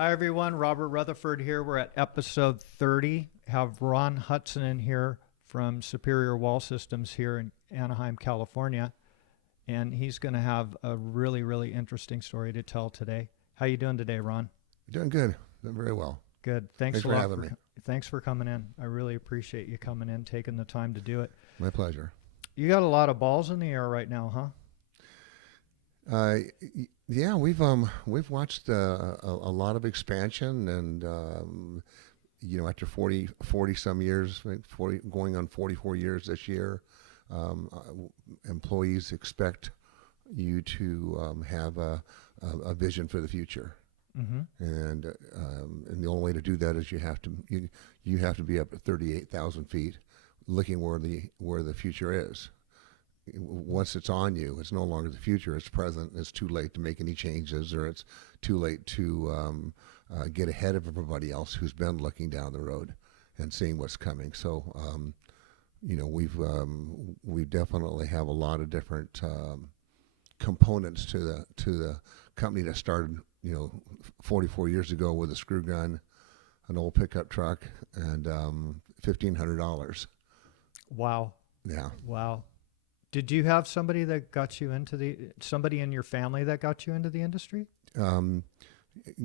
Hi, everyone. Robert Rutherford here. We're at episode 30. Have Ron Hudson in here from Superior Wall Systems here in Anaheim, California. And he's going to have a really, really interesting story to tell today. How you doing today, Ron? Doing good. Doing very well. Good. Thanks a for lot having me. Thanks for coming in. I really appreciate you coming in, taking the time to do it. My pleasure. You got a lot of balls in the air right now, huh? Yeah, we've watched a lot of expansion, and after 40 some years, like 40 going on 44 years this year, employees expect you to have a vision for the future. Mm-hmm. And the only way to do that is you have to be up at 38,000 feet, looking where the future is. Once it's on you, it's no longer the future; it's present. It's too late to make any changes, or it's too late to get ahead of everybody else who's been looking down the road and seeing what's coming. So, we definitely have a lot of different components to the company that started 44 years ago with a screw gun, an old pickup truck, and $1,500. Wow. Yeah. Wow. Did you have somebody that got you somebody in your family that got you into the industry?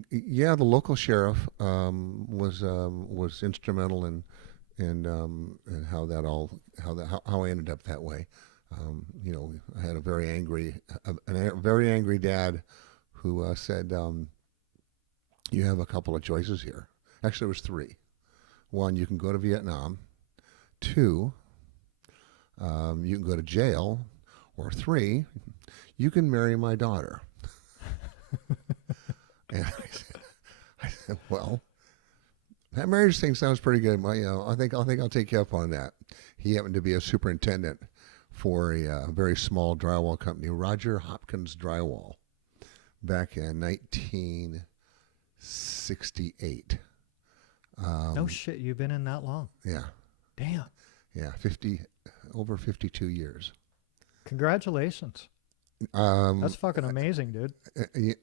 Yeah, the local sheriff was instrumental in how I ended up that way. I had a very angry dad who said, "You have a couple of choices here." Actually, it was three. One, you can go to Vietnam. Two, you can go to jail. Or three, you can marry my daughter. And I said, well, that marriage thing sounds pretty good. I think I'll take you up on that. He happened to be a superintendent for a very small drywall company, Roger Hopkins Drywall, back in 1968. No shit, you've been in that long. Yeah. Damn. Yeah, over 52 years. Congratulations. That's fucking amazing, dude. If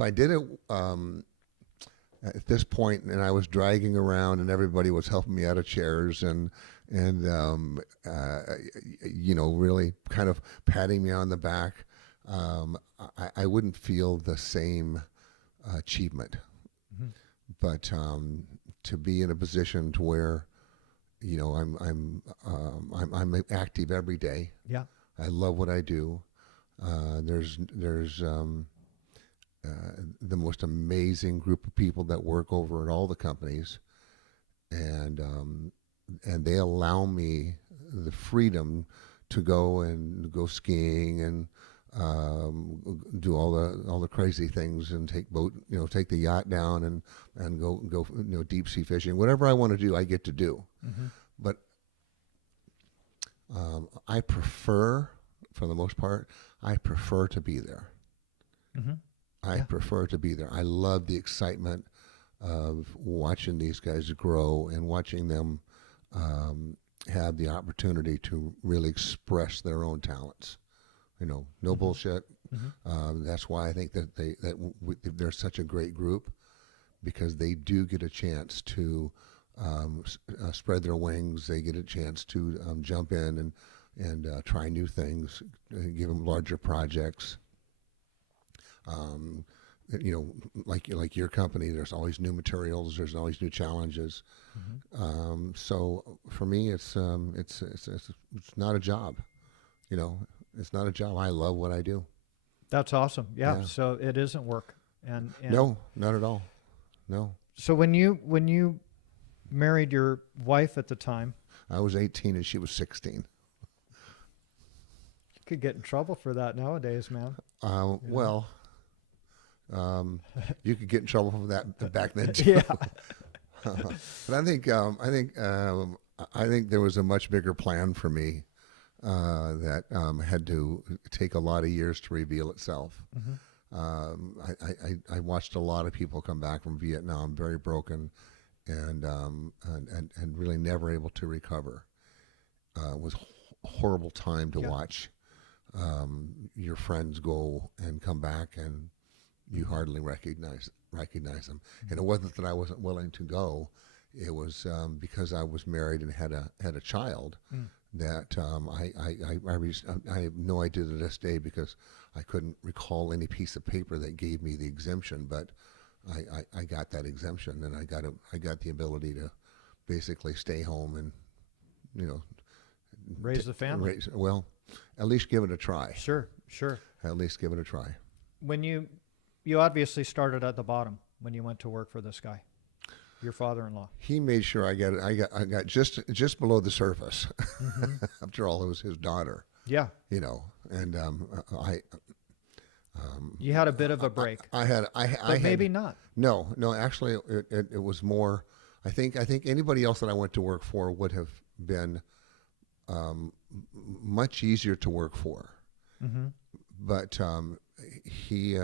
I did it at this point, and I was dragging around, and everybody was helping me out of chairs, and really kind of patting me on the back, I wouldn't feel the same achievement. Mm-hmm. But to be in a position to where, I'm active every day. Yeah. I love what I do. There's the most amazing group of people that work over at all the companies, and they allow me the freedom to go skiing and do all the crazy things, and take the yacht down and go deep sea fishing. Whatever I want to do, I get to do. Mm-hmm. But I prefer, for the most part, to be there. Mm-hmm. I prefer to be there. I love the excitement of watching these guys grow and watching them have the opportunity to really express their own talents. No Mm-hmm. bullshit. Mm-hmm. That's why I think that they're such a great group, because they do get a chance to spread their wings. They get a chance to jump in and try new things, give them larger projects. Like your company, there's always new materials. There's always new challenges. Mm-hmm. So for me, it's not a job. It's not a job. I love what I do. That's awesome. Yeah. So it isn't work. And No, not at all. No. So when you married your wife at the time, I was 18 and she was 16. you could get in trouble for that nowadays, man. Well, you could get in trouble for that back then too. Yeah. But I think there was a much bigger plan for me that had to take a lot of years to reveal itself. Mm-hmm. I watched a lot of people come back from Vietnam very broken, and really never able to recover. It was a horrible time to watch your friends go and come back and you hardly recognize them. And it wasn't that I wasn't willing to go; it was because I was married and had a child. Mm. That I have no idea to this day because I couldn't recall any piece of paper that gave me the exemption, but I got that exemption, and I got the ability to basically stay home and you know Raise the family. well, at least give it a try. Sure, sure. At least give it a try. When you obviously started at the bottom when you went to work for this guy, your father-in-law. He made sure I got just below the surface. Mm-hmm. After all, it was his daughter, Yeah. and You had a bit of a break, I maybe had, not. no, actually, it was more. I think anybody else that I went to work for would have been much easier to work for, Mm-hmm. but he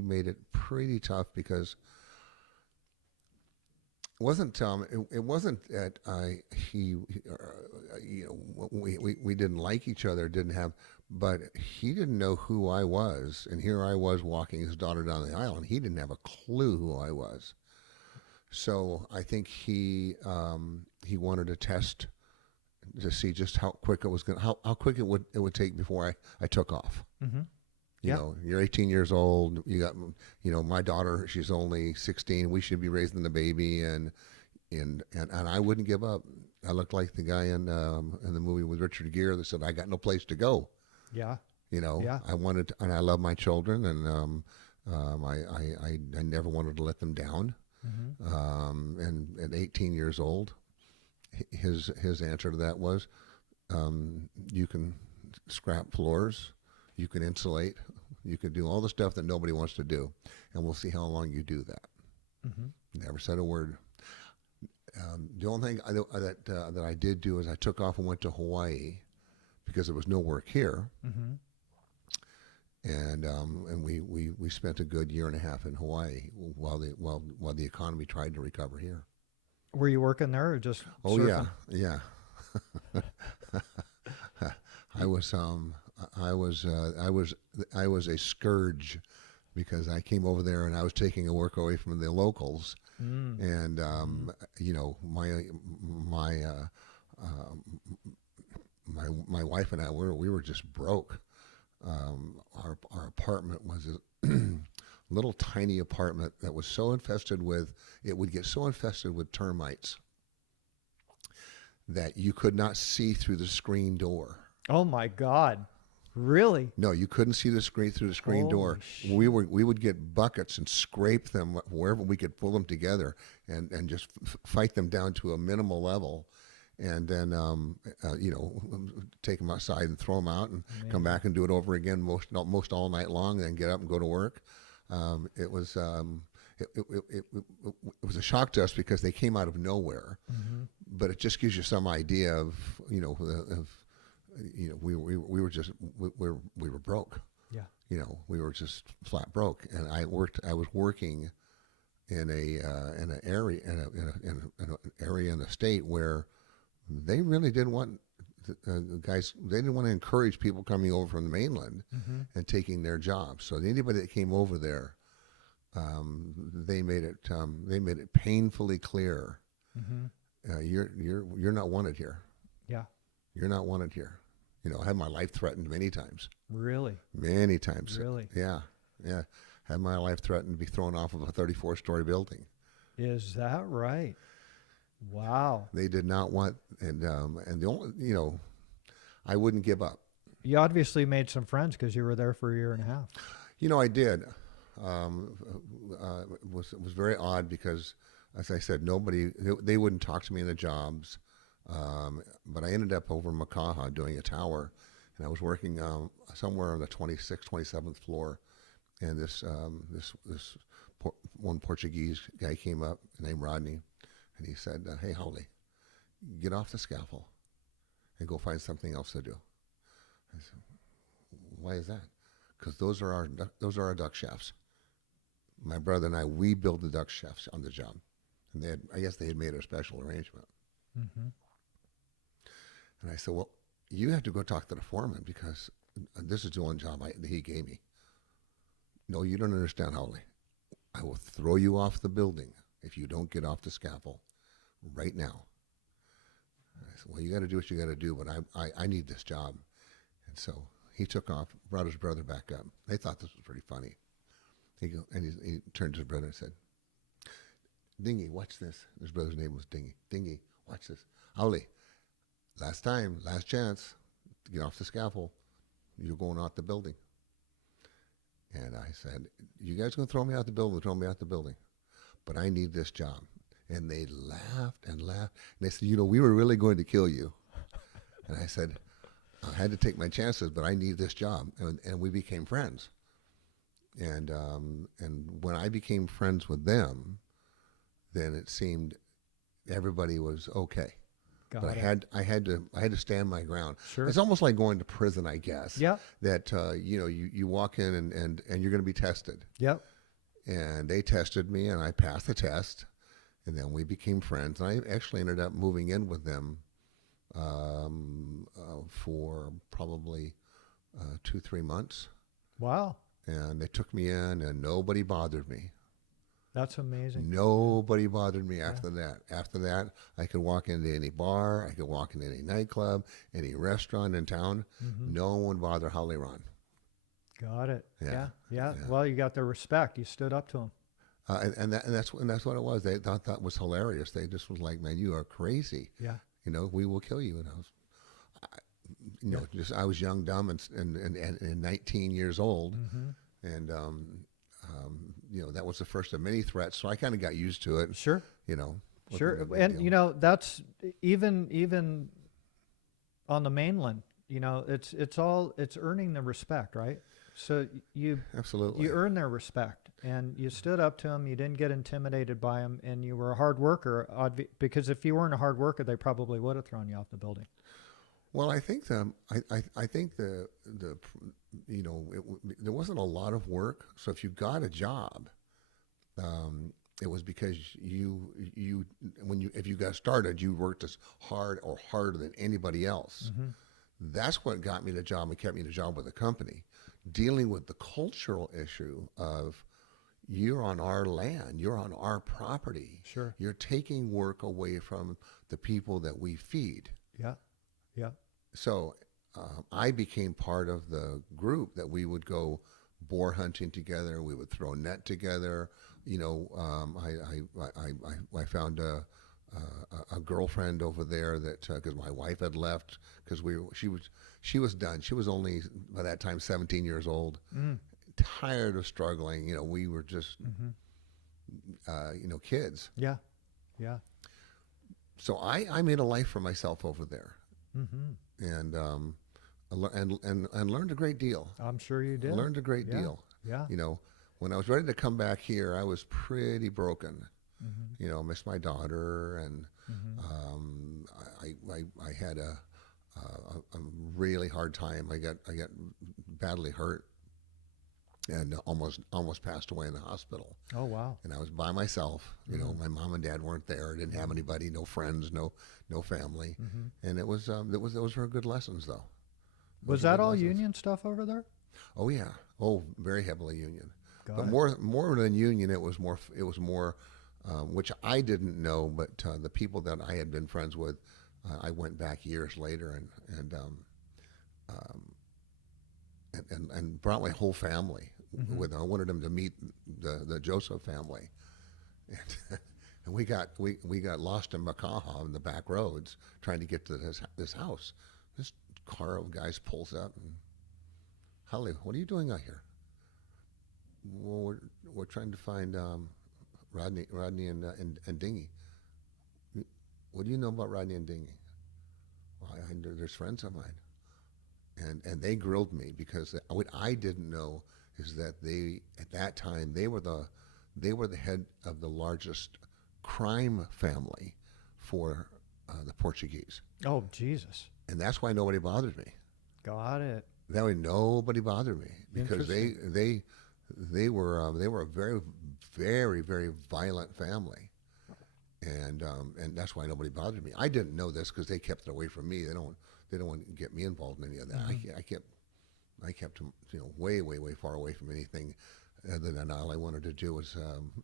made it pretty tough because it wasn't that we didn't like each other, but he didn't know who I was, and here I was walking his daughter down the aisle, and he didn't have a clue who I was. So I think he wanted to test to see just how quick it was going, how quick it would take before I took off. Mm-hmm. You Yeah. know, you're 18 years old. You got, my daughter. She's only 16. We should be raising the baby, and I wouldn't give up. I looked like the guy in the movie with Richard Gere that said, "I got no place to go." Yeah. Yeah. I wanted, and I love my children, and I never wanted to let them down. Mm-hmm. And at 18 years old, his answer to that was, you can scrap floors, you can insulate, you can do all the stuff that nobody wants to do, and we'll see how long you do that. Mm-hmm. Never said a word. The only thing that I did do is I took off and went to Hawaii because there was no work here, Mm-hmm. and we spent a good year and a half in Hawaii while the economy tried to recover here. Were you working there or just Oh surfing? yeah. I was a scourge because I came over there and I was taking a work away from the locals, Mm. and my wife and I we were just broke. Our apartment was a little tiny apartment that was so infested with, it would get so infested with termites that you could not see through the screen door. Oh my God. Really? No, you couldn't see through the screen door. Holy We would get buckets and scrape them wherever we could pull them together, and just fight them down to a minimal level, and then take them outside and throw them out, and come back and do it over again most all night long, and then get up and go to work. It was a shock to us because they came out of nowhere, Mm-hmm. but it just gives you some idea of we were broke. Yeah. We were just flat broke, and I was working in an area in the state where they really didn't want guys. They didn't want to encourage people coming over from the mainland Mm-hmm. and taking their jobs. So anybody that came over there, they made it painfully clear, Mm-hmm. you're not wanted here. Yeah. You're not wanted here. I had my life threatened many times. Really? Many times. Really? Yeah. Had my life threatened to be thrown off of a 34-story building. Is that right? Wow. They did not want, and the only, I wouldn't give up. You obviously made some friends because you were there for a year and a half. I did. It was very odd because, as I said, they wouldn't talk to me in the jobs. But I ended up over in Makaha doing a tower, and I was working somewhere on the 26th, 27th floor, and this one Portuguese guy came up named Rodney, and he said, "Hey, Howley, get off the scaffold and go find something else to do." I said, "Why is that?" Because those are our duct shafts. My brother and we built the duct shafts on the job, and I guess they had made a special arrangement. Mm-hmm. And I said, "Well, you have to go talk to the foreman because this is the one job that he gave me." No, you don't understand, Holly. I will throw you off the building if you don't get off the scaffold right now. I said, well, you got to do what you got to do, but I need this job. And so he took off, brought his brother back up. They thought this was pretty funny. He turned to his brother and said, Dingy, watch this. His brother's name was Dingy. Dingy, watch this. Holly, last chance to get off the scaffold. You're going out the building. And I said, you guys going to throw me out the building? Throw me out the building. But I need this job. And they laughed and laughed. And they said, we were really going to kill you. And I said, I had to take my chances, but I need this job. And we became friends. And when I became friends with them, then it seemed everybody was okay. But I had to stand my ground. Sure. It's almost like going to prison, I guess. Yeah. That you walk in and you're going to be tested. Yep. And they tested me, and I passed the test, and then we became friends. And I actually ended up moving in with them for probably 2-3 months. Wow. And they took me in, and nobody bothered me. That's amazing. Nobody bothered me after that. After that, I could walk into any bar, I could walk into any nightclub, any restaurant in town. Mm-hmm. No one bothered Holly Ron. Got it. Yeah. Yeah. Well, you got their respect. You stood up to them. And that's what it was. They thought that was hilarious. They just was like, "Man, you are crazy. Yeah. We will kill you." And I was young, dumb, and 19 years old, Mm-hmm. and that was the first of many threats. So I kind of got used to it. Sure. Sure. And that's even on the mainland. It's earning the respect, right? So Absolutely. you earn their respect, and you stood up to them. You didn't get intimidated by them, and you were a hard worker. Because if you weren't a hard worker, they probably would have thrown you off the building. Well, I think there wasn't a lot of work. So if you got a job, it was because if you got started, you worked as hard or harder than anybody else. Mm-hmm. That's what got me the job and kept me the job with the company. Dealing with the cultural issue of you're on our land, you're on our property. Sure. You're taking work away from the people that we feed. Yeah. Yeah. So I became part of the group that we would go boar hunting together. We would throw net together. I found a girlfriend over there that because my wife had left because she was done. She was only by that time 17 years old, tired of struggling. We were just kids. Yeah. Yeah. So I made a life for myself over there. Mm-hmm. And learned a great deal. I'm sure you did. Learned a great deal. Yeah. When I was ready to come back here, I was pretty broken. Mm-hmm. I missed my daughter, and I had a really hard time. I got badly hurt, and almost passed away in the hospital. Oh wow! And I was by myself. My mom and dad weren't there. I didn't have anybody, no friends, no family. And it was those were good lessons though. Was that all union stuff over there? Oh yeah. Oh, very heavily union. But it. more than union, it was more which I didn't know, but the people that I had been friends with, I went back years later and brought my whole family with them. I wanted them to meet the Joseph family, and we got lost in Makaha in the back roads trying to get to this house. This car of guys pulls up and, Holly, what are you doing out here? Well, we're trying to find Rodney and Dingy. What do you know about Rodney and Dingy? Well, there's friends of mine, and they grilled me because what I didn't know is that at that time they were the head of the largest crime family for the Portuguese. Oh Jesus! And that's why nobody bothered me. Got it. That way nobody bothered me because they were a very, very, very violent family, and that's why nobody bothered me. I didn't know this because they kept it away from me. They don't want to get me involved in any of that. I kept them way, way, way far away from anything And then all I wanted to do was,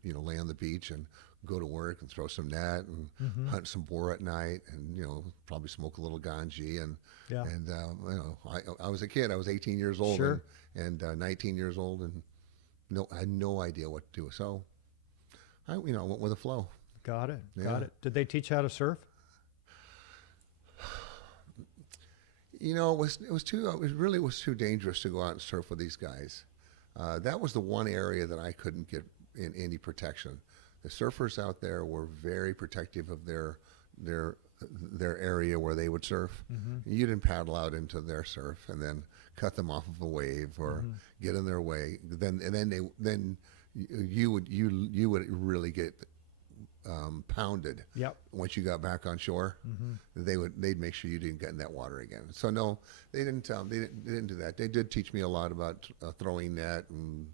lay on the beach and go to work and throw some net and Mm-hmm. hunt some boar at night, and probably smoke a little ganji. And Yeah. I was a kid. I was 18 years old Sure. and 19 years old, and I had no idea what to do. So I went with the flow. Got it. Yeah. Got it. Did they teach you how to surf? It really was too dangerous to go out and surf with these guys. That was the one area that I couldn't get in any protection. The surfers out there were very protective of their area where they would surf. Mm-hmm. You didn't paddle out into their surf and then cut them off of a wave or Mm-hmm. get in their way. Then you would really get pounded. Yep. Once you got back on shore, Mm-hmm. they'd make sure you didn't get in that water again. So no, they didn't. They didn't do that. They did teach me a lot about throwing net and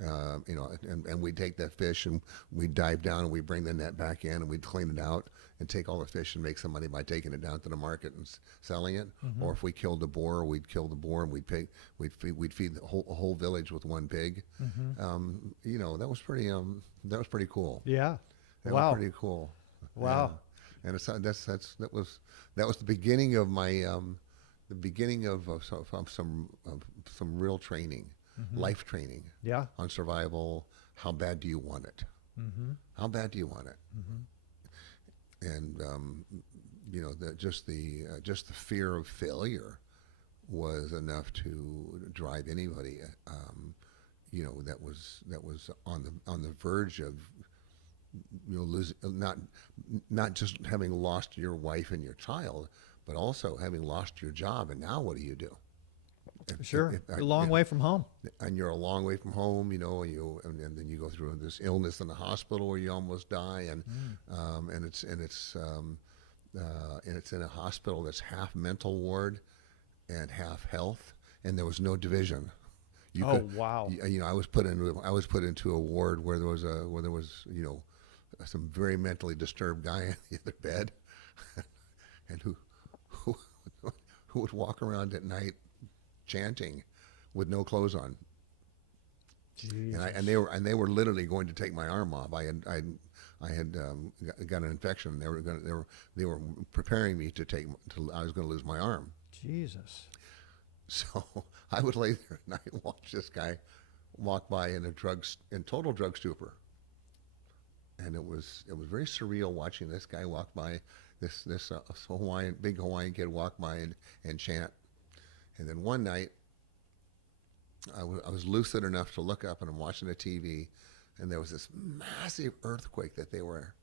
and we'd take that fish and we'd dive down and we'd bring the net back in and we'd clean it out and take all the fish and make some money by taking it down to the market and selling it. Mm-hmm. Or if we killed a boar, we'd kill the boar and we'd feed the whole village with one pig. Mm-hmm. That was pretty cool. Yeah. That Wow. was pretty cool. Wow. Yeah. And that was the beginning of my some real training, Mm-hmm. life training Yeah. on survival. How bad do you want it? Mm-hmm. How bad do you want it? Mm-hmm. And just the fear of failure was enough to drive anybody. That was on the verge of losing, not just having lost your wife and your child, but also having lost your job. And now what do you do? Sure. A long way from home. And you're a long way from home, and then you go through this illness in the hospital where you almost die, and it's in a hospital that's half mental ward and half health, and there was no division. Wow. I was put into a ward where there was some very mentally disturbed guy in the other bed, and who would walk around at night chanting with no clothes on. Jesus. And they were literally going to take my arm off. I had got an infection. They were preparing me I was going to lose my arm. Jesus. So I would lay there at night and watch this guy walk by in total drug stupor. And it was very surreal watching this guy walk by, this big Hawaiian kid walk by and chant. And then one night, I was lucid enough to look up, and I'm watching the TV, and there was this massive earthquake that they were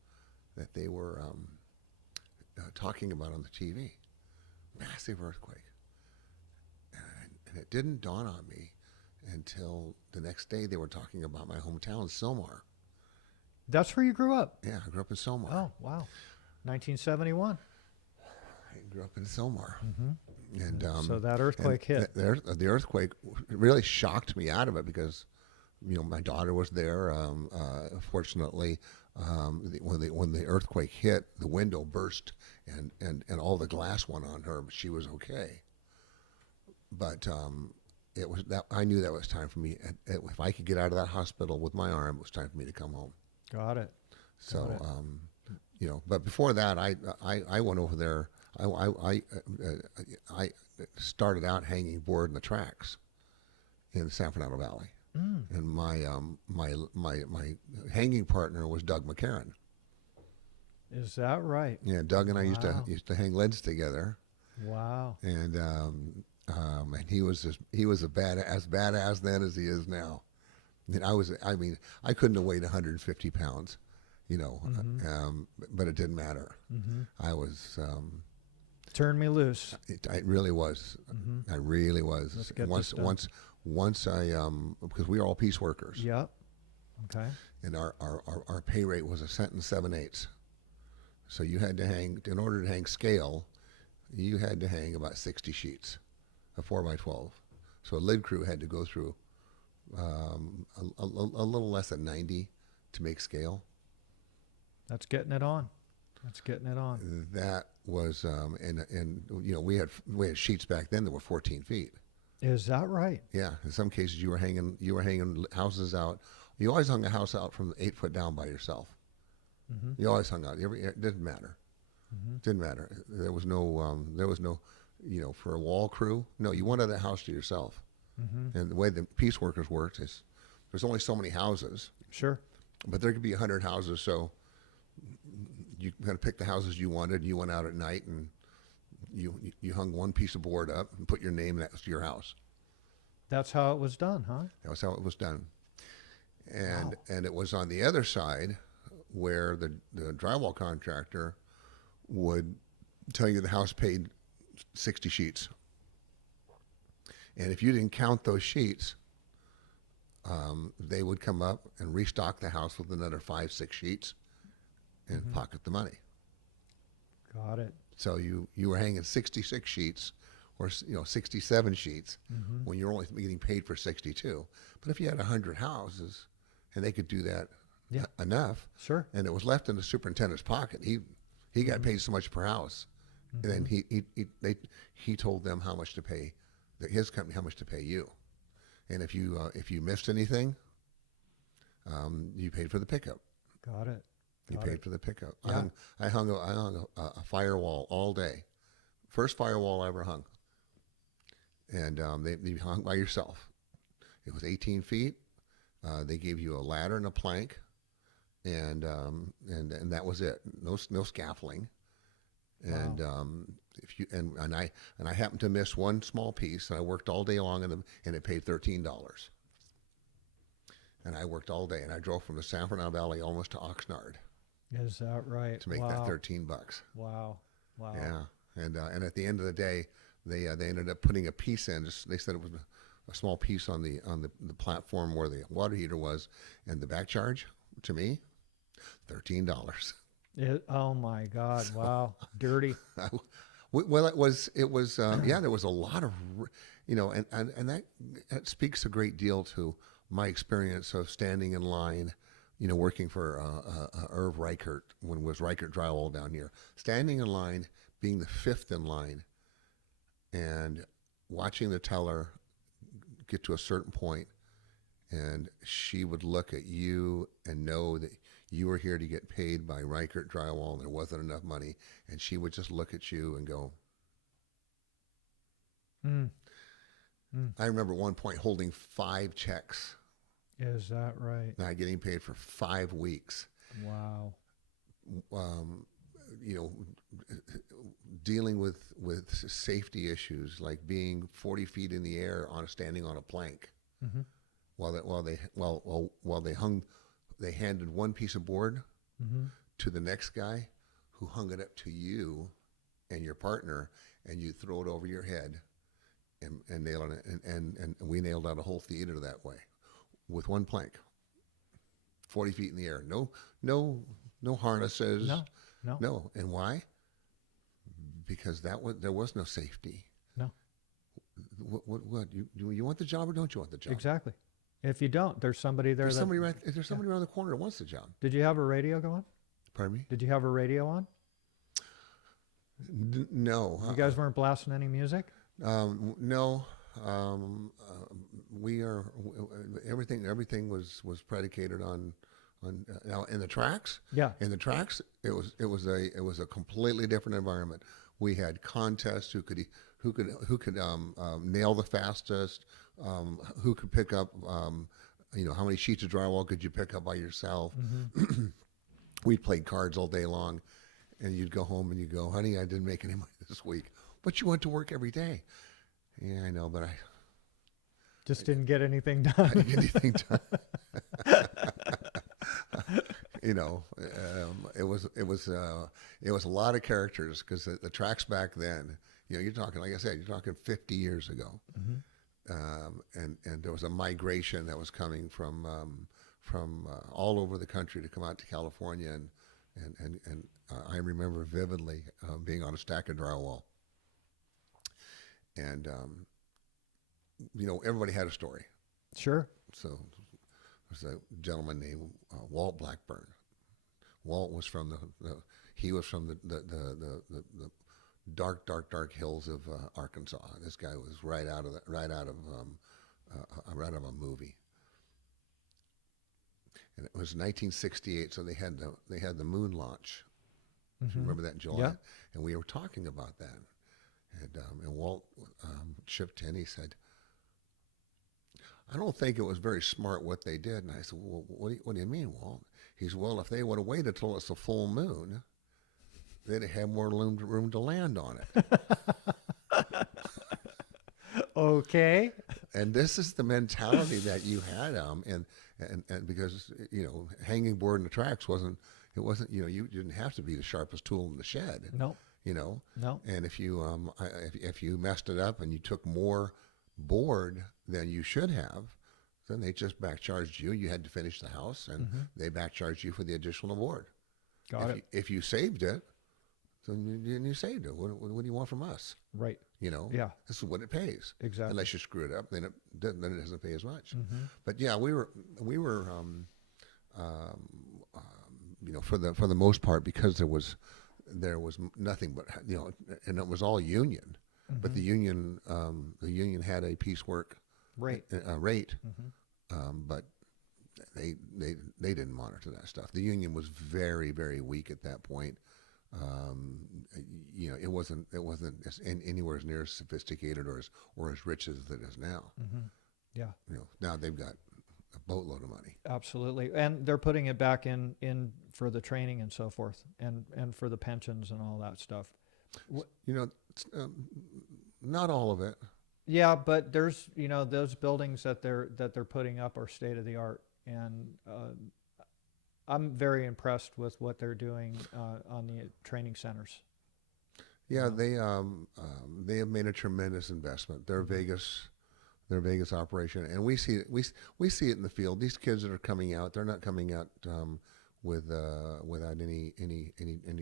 talking about on the TV. Massive earthquake. And it didn't dawn on me until the next day. They were talking about my hometown, Sylmar. That's where you grew up? Yeah, I grew up in Sylmar. Oh, wow. 1971. I grew up in Sylmar. Mm-hmm. And so that earthquake hit. The earthquake really shocked me out of it because, my daughter was there. Fortunately, when the earthquake hit, the window burst and all the glass went on her, but she was okay. But it was that I knew that was time for me. If I could get out of that hospital with my arm, it was time for me to come home. Got it. So, but before that, I went over there. I started out hanging board in the tracks in the San Fernando Valley, and my hanging partner was Doug McCarran. Is that right? Yeah, Doug and I Wow. used to hang leads together, Wow. and he was as badass then as he is now. And I couldn't have weighed 150 pounds, but it didn't matter. Mm-hmm. I was. Turn me loose. It really was. Mm-hmm. I really was. Let's get this done. Once I because we were all piece workers. Yep. Okay. And our pay rate was $1 7/8. So you had to hang, in order to hang scale, you had to hang about 60 sheets, a 4x12. So a lid crew had to go through a little less than 90 to make scale. That's getting it on. That's getting it on. That was and we had sheets back then that were 14 feet. Is that right? Yeah, in some cases you were hanging houses out. You always hung a house out from 8 foot down by yourself. Mm-hmm. You always hung out. It didn't matter. Mm-hmm. Didn't matter. There was no, for a wall crew. No, you wanted a house to yourself. Mm-hmm. And the way the piece workers worked is there's only so many houses, Sure. but there could be 100 houses. So you kind of pick the houses you wanted. You went out at night and you hung one piece of board up and put your name next to your house. That's how it was done, huh? That was how it was done. And Wow. and it was on the other side where the drywall contractor would tell you the house paid 60 sheets. And if you didn't count those sheets, they would come up and restock the house with another 5, 6 sheets and Mm-hmm. pocket the money. Got it. So you were hanging 66 sheets or 67 sheets Mm-hmm. when you're only getting paid for 62. But if you had 100 houses and they could do that Yeah. enough, Sure. and it was left in the superintendent's pocket, he got paid so much per house, and then he told them how much to pay his company, how much to pay you, and if you missed anything, you paid for the pickup. Got it. You Got paid it. for the pickup. Yeah. I hung a firewall all day. First firewall I ever hung. And you hung by yourself. It was 18 feet. They gave you a ladder and a plank, and that was it. No scaffolding. And Wow. if you and I happened to miss one small piece, and I worked all day long, and it paid $13. And I worked all day, and I drove from the San Fernando Valley almost to Oxnard Is that right? to make that Wow. $13. Wow. Wow. Yeah, and at the end of the day, they ended up putting a piece in. They said it was a small piece on the platform where the water heater was, and the back charge to me, $13. Oh my God. Wow. Dirty. Well, it was yeah. There was a lot of, and that speaks a great deal to my experience of standing in line, working for Irv Reichert when it was Reichert Drywall down here, standing in line, being the fifth in line, and watching the teller get to a certain point, and she would look at you and know that you were here to get paid by Reichert Drywall and there wasn't enough money, and she would just look at you and go. Mm. Mm. I remember at one point holding 5 checks, Is that right? not getting paid for 5 weeks. Wow. Um, you know, dealing with safety issues like being 40 feet in the air standing on a plank, Mm-hmm. while they handed one piece of board Mm-hmm. to the next guy, who hung it up to you and your partner, and you throw it over your head and nail it, and we nailed out a whole theater that way with one plank, 40 feet in the air. No harnesses. No. No. No. And why? Because there was no safety. No. What you want the job or don't you want the job? Exactly. If you don't, there's somebody there. There's somebody around the corner that wants the job. Did you have a radio going? Pardon me? Did you have a radio on? No. You guys weren't blasting any music? No. We are everything was predicated on now in the tracks. Yeah. In the tracks, it was a completely different environment. We had contests who could nail the fastest, who could pick up how many sheets of drywall could you pick up by yourself. Mm-hmm. We played cards all day long, and you'd go home and you go, honey, I didn't make any money this week, but you went to work every day. Yeah, I know, but I Just didn't get anything I done. didn't get anything done. It was a lot of characters because the tracks back then, you're talking, like I said, you're talking 50 years ago. Mm-hmm. And there was a migration that was coming from all over the country to come out to California, and I remember vividly being on a stack of drywall, and everybody had a story. Sure. So there's a gentleman named Walt Blackburn. Walt was from he was from the dark hills of Arkansas. This guy was right out of a movie. And it was 1968, so they had the moon launch. If you remember that in July, Yeah. and we were talking about that. And Walt chipped in. He said, "I don't think it was very smart what they did." And I said, "Well, what do you mean, Walt?" He said, "Well, if they would have waited till it's a full moon, they'd have more room to land on it." Okay. And this is the mentality that you had, and because hanging board in the tracks wasn't you didn't have to be the sharpest tool in the shed, No. No. and if you messed it up and you took more board than you should have, then they just backcharged you. You had to finish the house, and they backcharged you for the additional board. Got it. If you saved it, then you saved it. What do you want from us? Right. Yeah. This is what it pays. Exactly. Unless you screw it up, then it doesn't pay as much. But yeah, we were for the most part, because there was nothing but and it was all union. But the union had a piecework Right. rate, but they didn't monitor that stuff. The union was very, very weak at that point. It wasn't anywhere as near as sophisticated or as rich as it is now. Yeah. Now they've got a boatload of money. Absolutely. And they're putting it back in for the training and so forth, and for the pensions and all that stuff. Not all of it. Yeah, but there's those buildings that they're putting up are state of the art, and I'm very impressed with what they're doing on the training centers. Yeah, they have made a tremendous investment. Their Vegas operation, and we see it in the field. These kids that are coming out, they're not coming out without any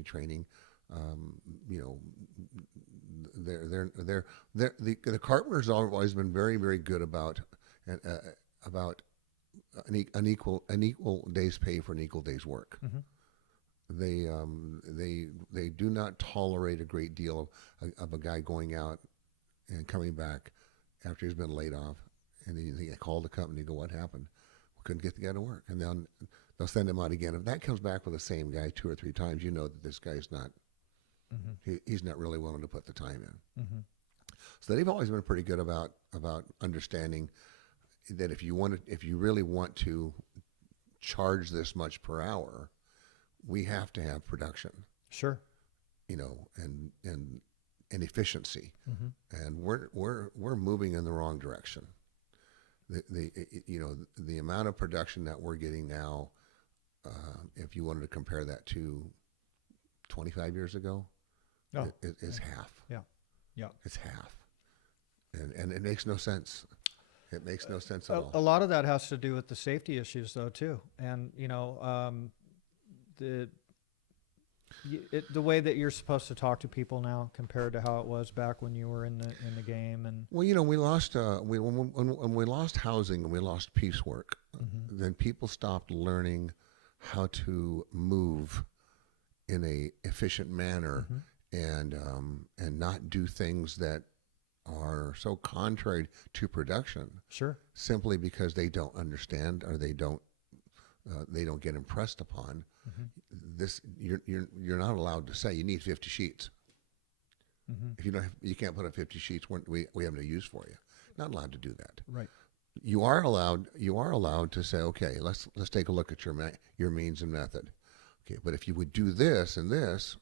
training. The carpenters have always been very, very good about an equal day's pay for an equal day's work. They do not tolerate a great deal of a guy going out and coming back after he's been laid off, and they call the company and go, "What happened? We couldn't get the guy to work," and then they'll send him out again. If that comes back with the same guy 2 or 3 times, you know that this guy's not. He's not really willing to put the time in. So they've always been pretty good about understanding that if you really want to charge this much per hour, we have to have production. Sure. And efficiency. And we're moving in the wrong direction. The amount of production that we're getting now, if you wanted to compare that to 25 years ago, is half. Yeah. It's half. And it makes no sense. It makes no sense at all. A lot of that has to do with the safety issues, though, too. And the way that you're supposed to talk to people now compared to how it was back when you were in the game. And well, we lost when we lost housing and we lost piecework, then people stopped learning how to move in a efficient manner and not do things that are so contrary to production. Sure. Simply because they don't understand or they don't get impressed upon. This you're not allowed to say you need 50 sheets. If you can't put up 50 sheets, we have no use for you. Not allowed to do that. Right. You are allowed to say, okay, let's take a look at your means and method. Okay, but if you would do this and this,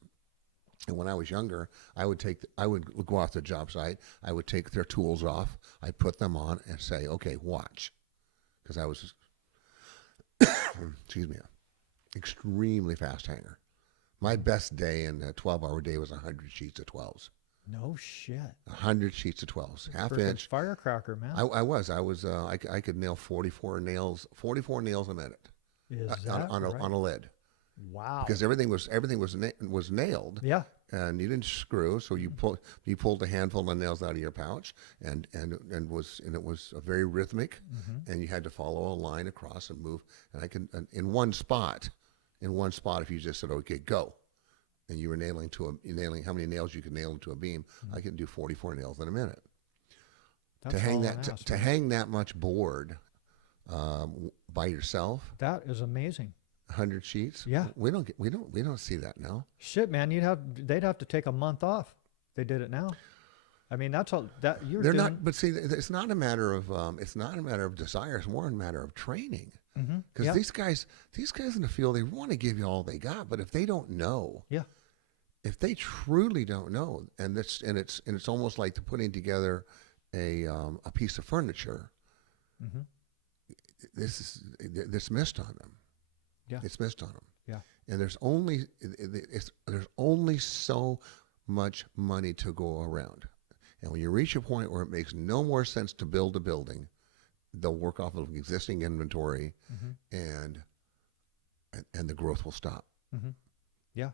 and when I was younger, I would go off the job site. I would take their tools off. I'd put them on and say, okay, watch, because I was, excuse me, extremely fast hanger. My best day in a 12-hour day was 100 sheets of 12s. No shit. 100 sheets of 12s, half Freaking inch. firecracker, man. I could nail 44 nails a minute. Is that on right? a lid. Wow. Because everything was nailed. Yeah. And you didn't screw, so you pulled a handful of nails out of your pouch, and it was very rhythmic, and you had to follow a line across and move. And in one spot, if you just said, okay, go, and you were nailing how many nails you could nail into a beam, I could do 44 nails in a minute. That's To hang all that an ass, to right? hang that much board by yourself, That is amazing. 100 sheets. Yeah. We don't see that now. Shit, man, they'd have to take a month off. They did it now. I mean, that's all that you're They're doing. not, but see, it's not a matter of desire. It's more a matter of training. Mm-hmm. Because Yeah. these guys in the field, they want to give you all they got, but if they don't know, Yeah. if they truly don't know, and it's almost like putting together a piece of furniture. Mm-hmm. This missed on them. Yeah. It's missed on them. Yeah. And there's only so much money to go around. And when you reach a point where it makes no more sense to build a building, they'll work off of existing inventory, Mm-hmm. and the growth will stop. Mm-hmm. Yeah.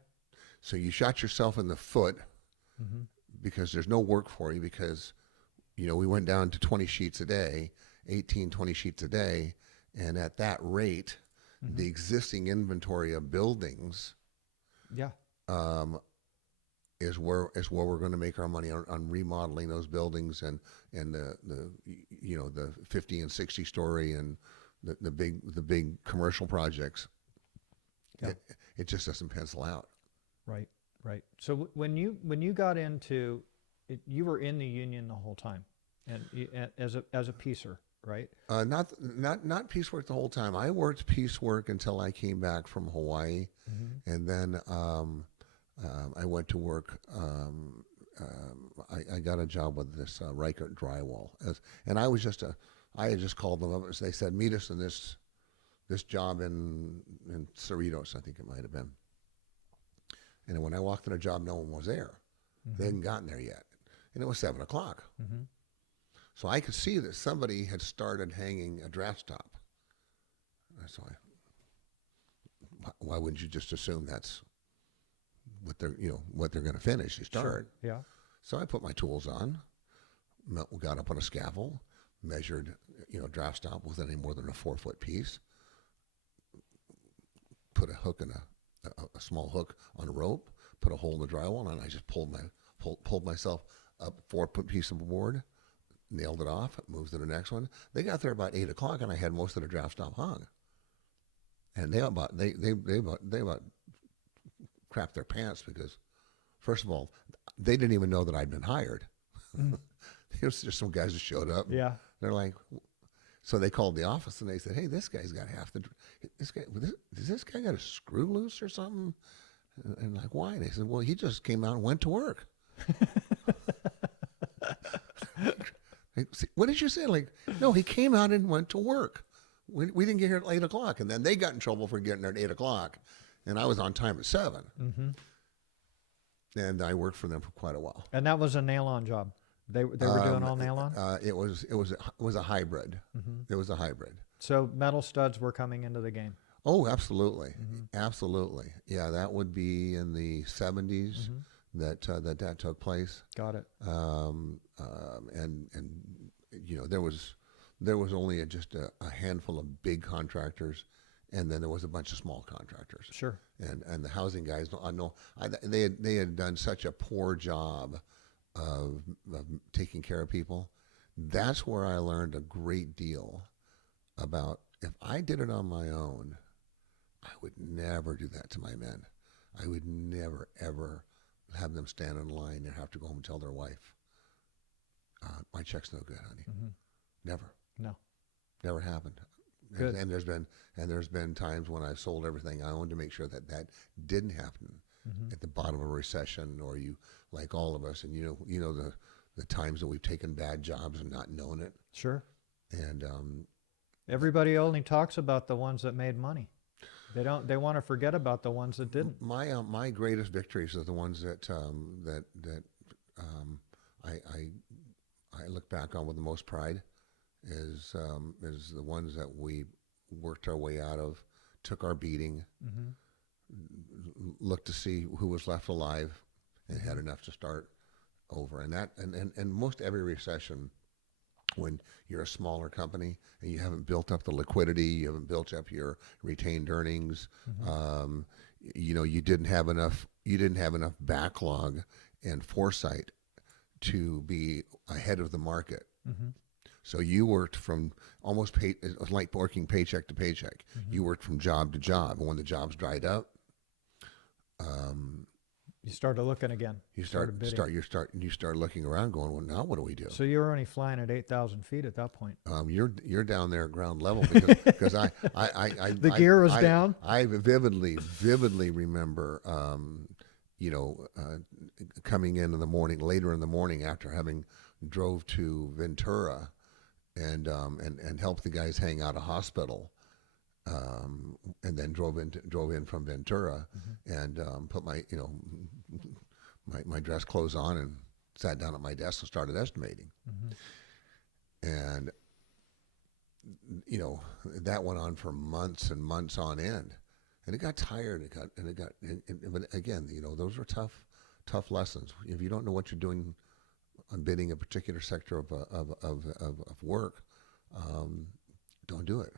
So you shot yourself in the foot Mm-hmm. because there's no work for you, because we went down to 20 sheets a day, 20 sheets a day, and at that rate, Mm-hmm. the existing inventory of buildings Yeah. is where we're going to make our money on remodeling those buildings, and the 50 and 60 story and the big commercial projects. Yeah. It just doesn't pencil out. Right. Right. So when you got into it, you were in the union the whole time, and as a piecer, right? Not piecework the whole time. I worked piecework until I came back from Hawaii, Mm-hmm. and then I went to work. I got a job with this Reichert drywall, and I had just called them up, and they said, meet us in this job in Cerritos, I think it might have been. And when I walked in a job, no one was there. Mm-hmm. They hadn't gotten there yet, and it was 7 o'clock. Mm-hmm. So I could see that somebody had started hanging a draft stop. So why wouldn't you just assume that's what they're going to finish? You start. Sure. Yeah. So I put my tools on, got up on a scaffold, measured, draft stop wasn't any more than a 4-foot piece, put a hook in a small hook on a rope, put a hole in the drywall, and I just pulled myself up 4-foot piece of board, nailed it off, moved to the next one. They got there about 8 o'clock, and I had most of the draft stop hung. And they about crapped their pants, because, first of all, they didn't even know that I'd been hired. Mm. It was just some guys that showed up. Yeah. They're like, so they called the office and they said, "Hey, this guy's got does this guy got a screw loose or something?" And like, why? And they said, "Well, he just came out and went to work." What did you say? Like, no, he came out and went to work. We didn't get here at 8 o'clock, and then they got in trouble for getting there at 8 o'clock, and I was on time at 7. Mm-hmm. And I worked for them for quite a while. And that was a nail-on job. They were doing all nail-on. It was a hybrid. Mm-hmm. It was a hybrid. So metal studs were coming into the game. Oh, absolutely, Mm-hmm. absolutely. Yeah, that would be in the 70s Mm-hmm. that took place. Got it. And there was only just a handful of big contractors, and then there was a bunch of small contractors. Sure. And the housing guys, they had done such a poor job of taking care of people. That's where I learned a great deal about, if I did it on my own, I would never do that to my men. I would never, ever have them stand in line and have to go home and tell their wife, my check's no good, honey. Mm-hmm. Never. No. Never happened. Good. And there's been times when I've sold everything I owned to make sure that didn't happen Mm-hmm. at the bottom of a recession, or you, like all of us, and the times that we've taken bad jobs and not known it. Sure. And Everybody only talks about the ones that made money. They want to forget about the ones that didn't. my greatest victories are the ones that I look back on with the most pride, is the ones that we worked our way out of, took our beating, Mm-hmm. looked to see who was left alive, and had enough to start over. And most every recession, when you're a smaller company and you haven't built up the liquidity, you haven't built up your retained earnings, Mm-hmm. you didn't have enough you didn't have enough backlog and foresight to be ahead of the market. Mm-hmm. So you worked from it was like working paycheck to paycheck. Mm-hmm. You worked from job to job, and when the jobs dried up, You started looking again. you bidding. start looking around, going, well, now what do we do? So you were only flying at 8,000 feet at that point. You're down there at ground level because I The gear was down. I vividly remember coming in the morning, later in the morning, after having drove to Ventura and helped the guys hang out a hospital, and then drove in from Ventura, and put my my dress clothes on and sat down at my desk and started estimating. And that went on for months and months on end, and it got tired. But again, those are tough lessons. If you don't know what you're doing on bidding a particular sector of work, don't do it.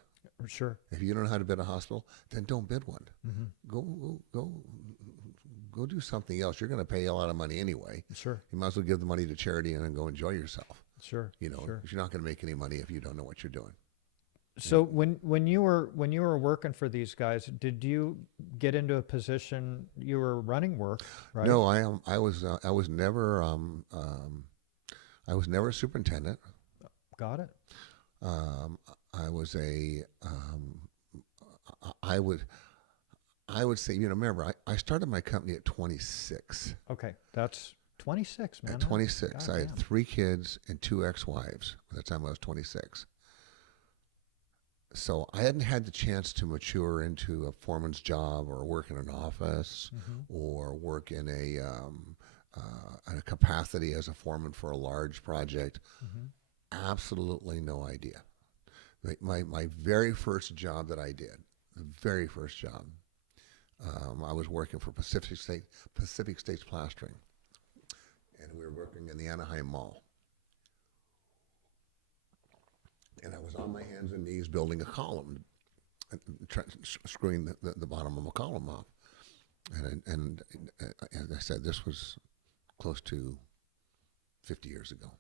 Sure. If you don't know how to bid a hospital, then don't bid one. Mm-hmm. Go do something else. You're going to pay a lot of money anyway. Sure. You might as well give the money to charity and then go enjoy yourself. Sure. Sure. Sure. You're not going to make any money if you don't know what you're doing. So when you were working for these guys, did you get into a position you were running work, right? No, I was never a superintendent. Got it. I was I would say, remember, I started my company at 26. Okay, that's 26, man. At 26, I had Goddamn. 3 kids and 2 ex-wives by the time I was 26. So I hadn't had the chance to mature into a foreman's job or work in an office or work in a capacity as a foreman for a large project. Absolutely no idea. My very first job that I did, the very first job, I was working for Pacific States Plastering, and we were working in the Anaheim Mall. And I was on my hands and knees building a column, screwing the bottom of a column off. And I said, this was close to 50 years ago.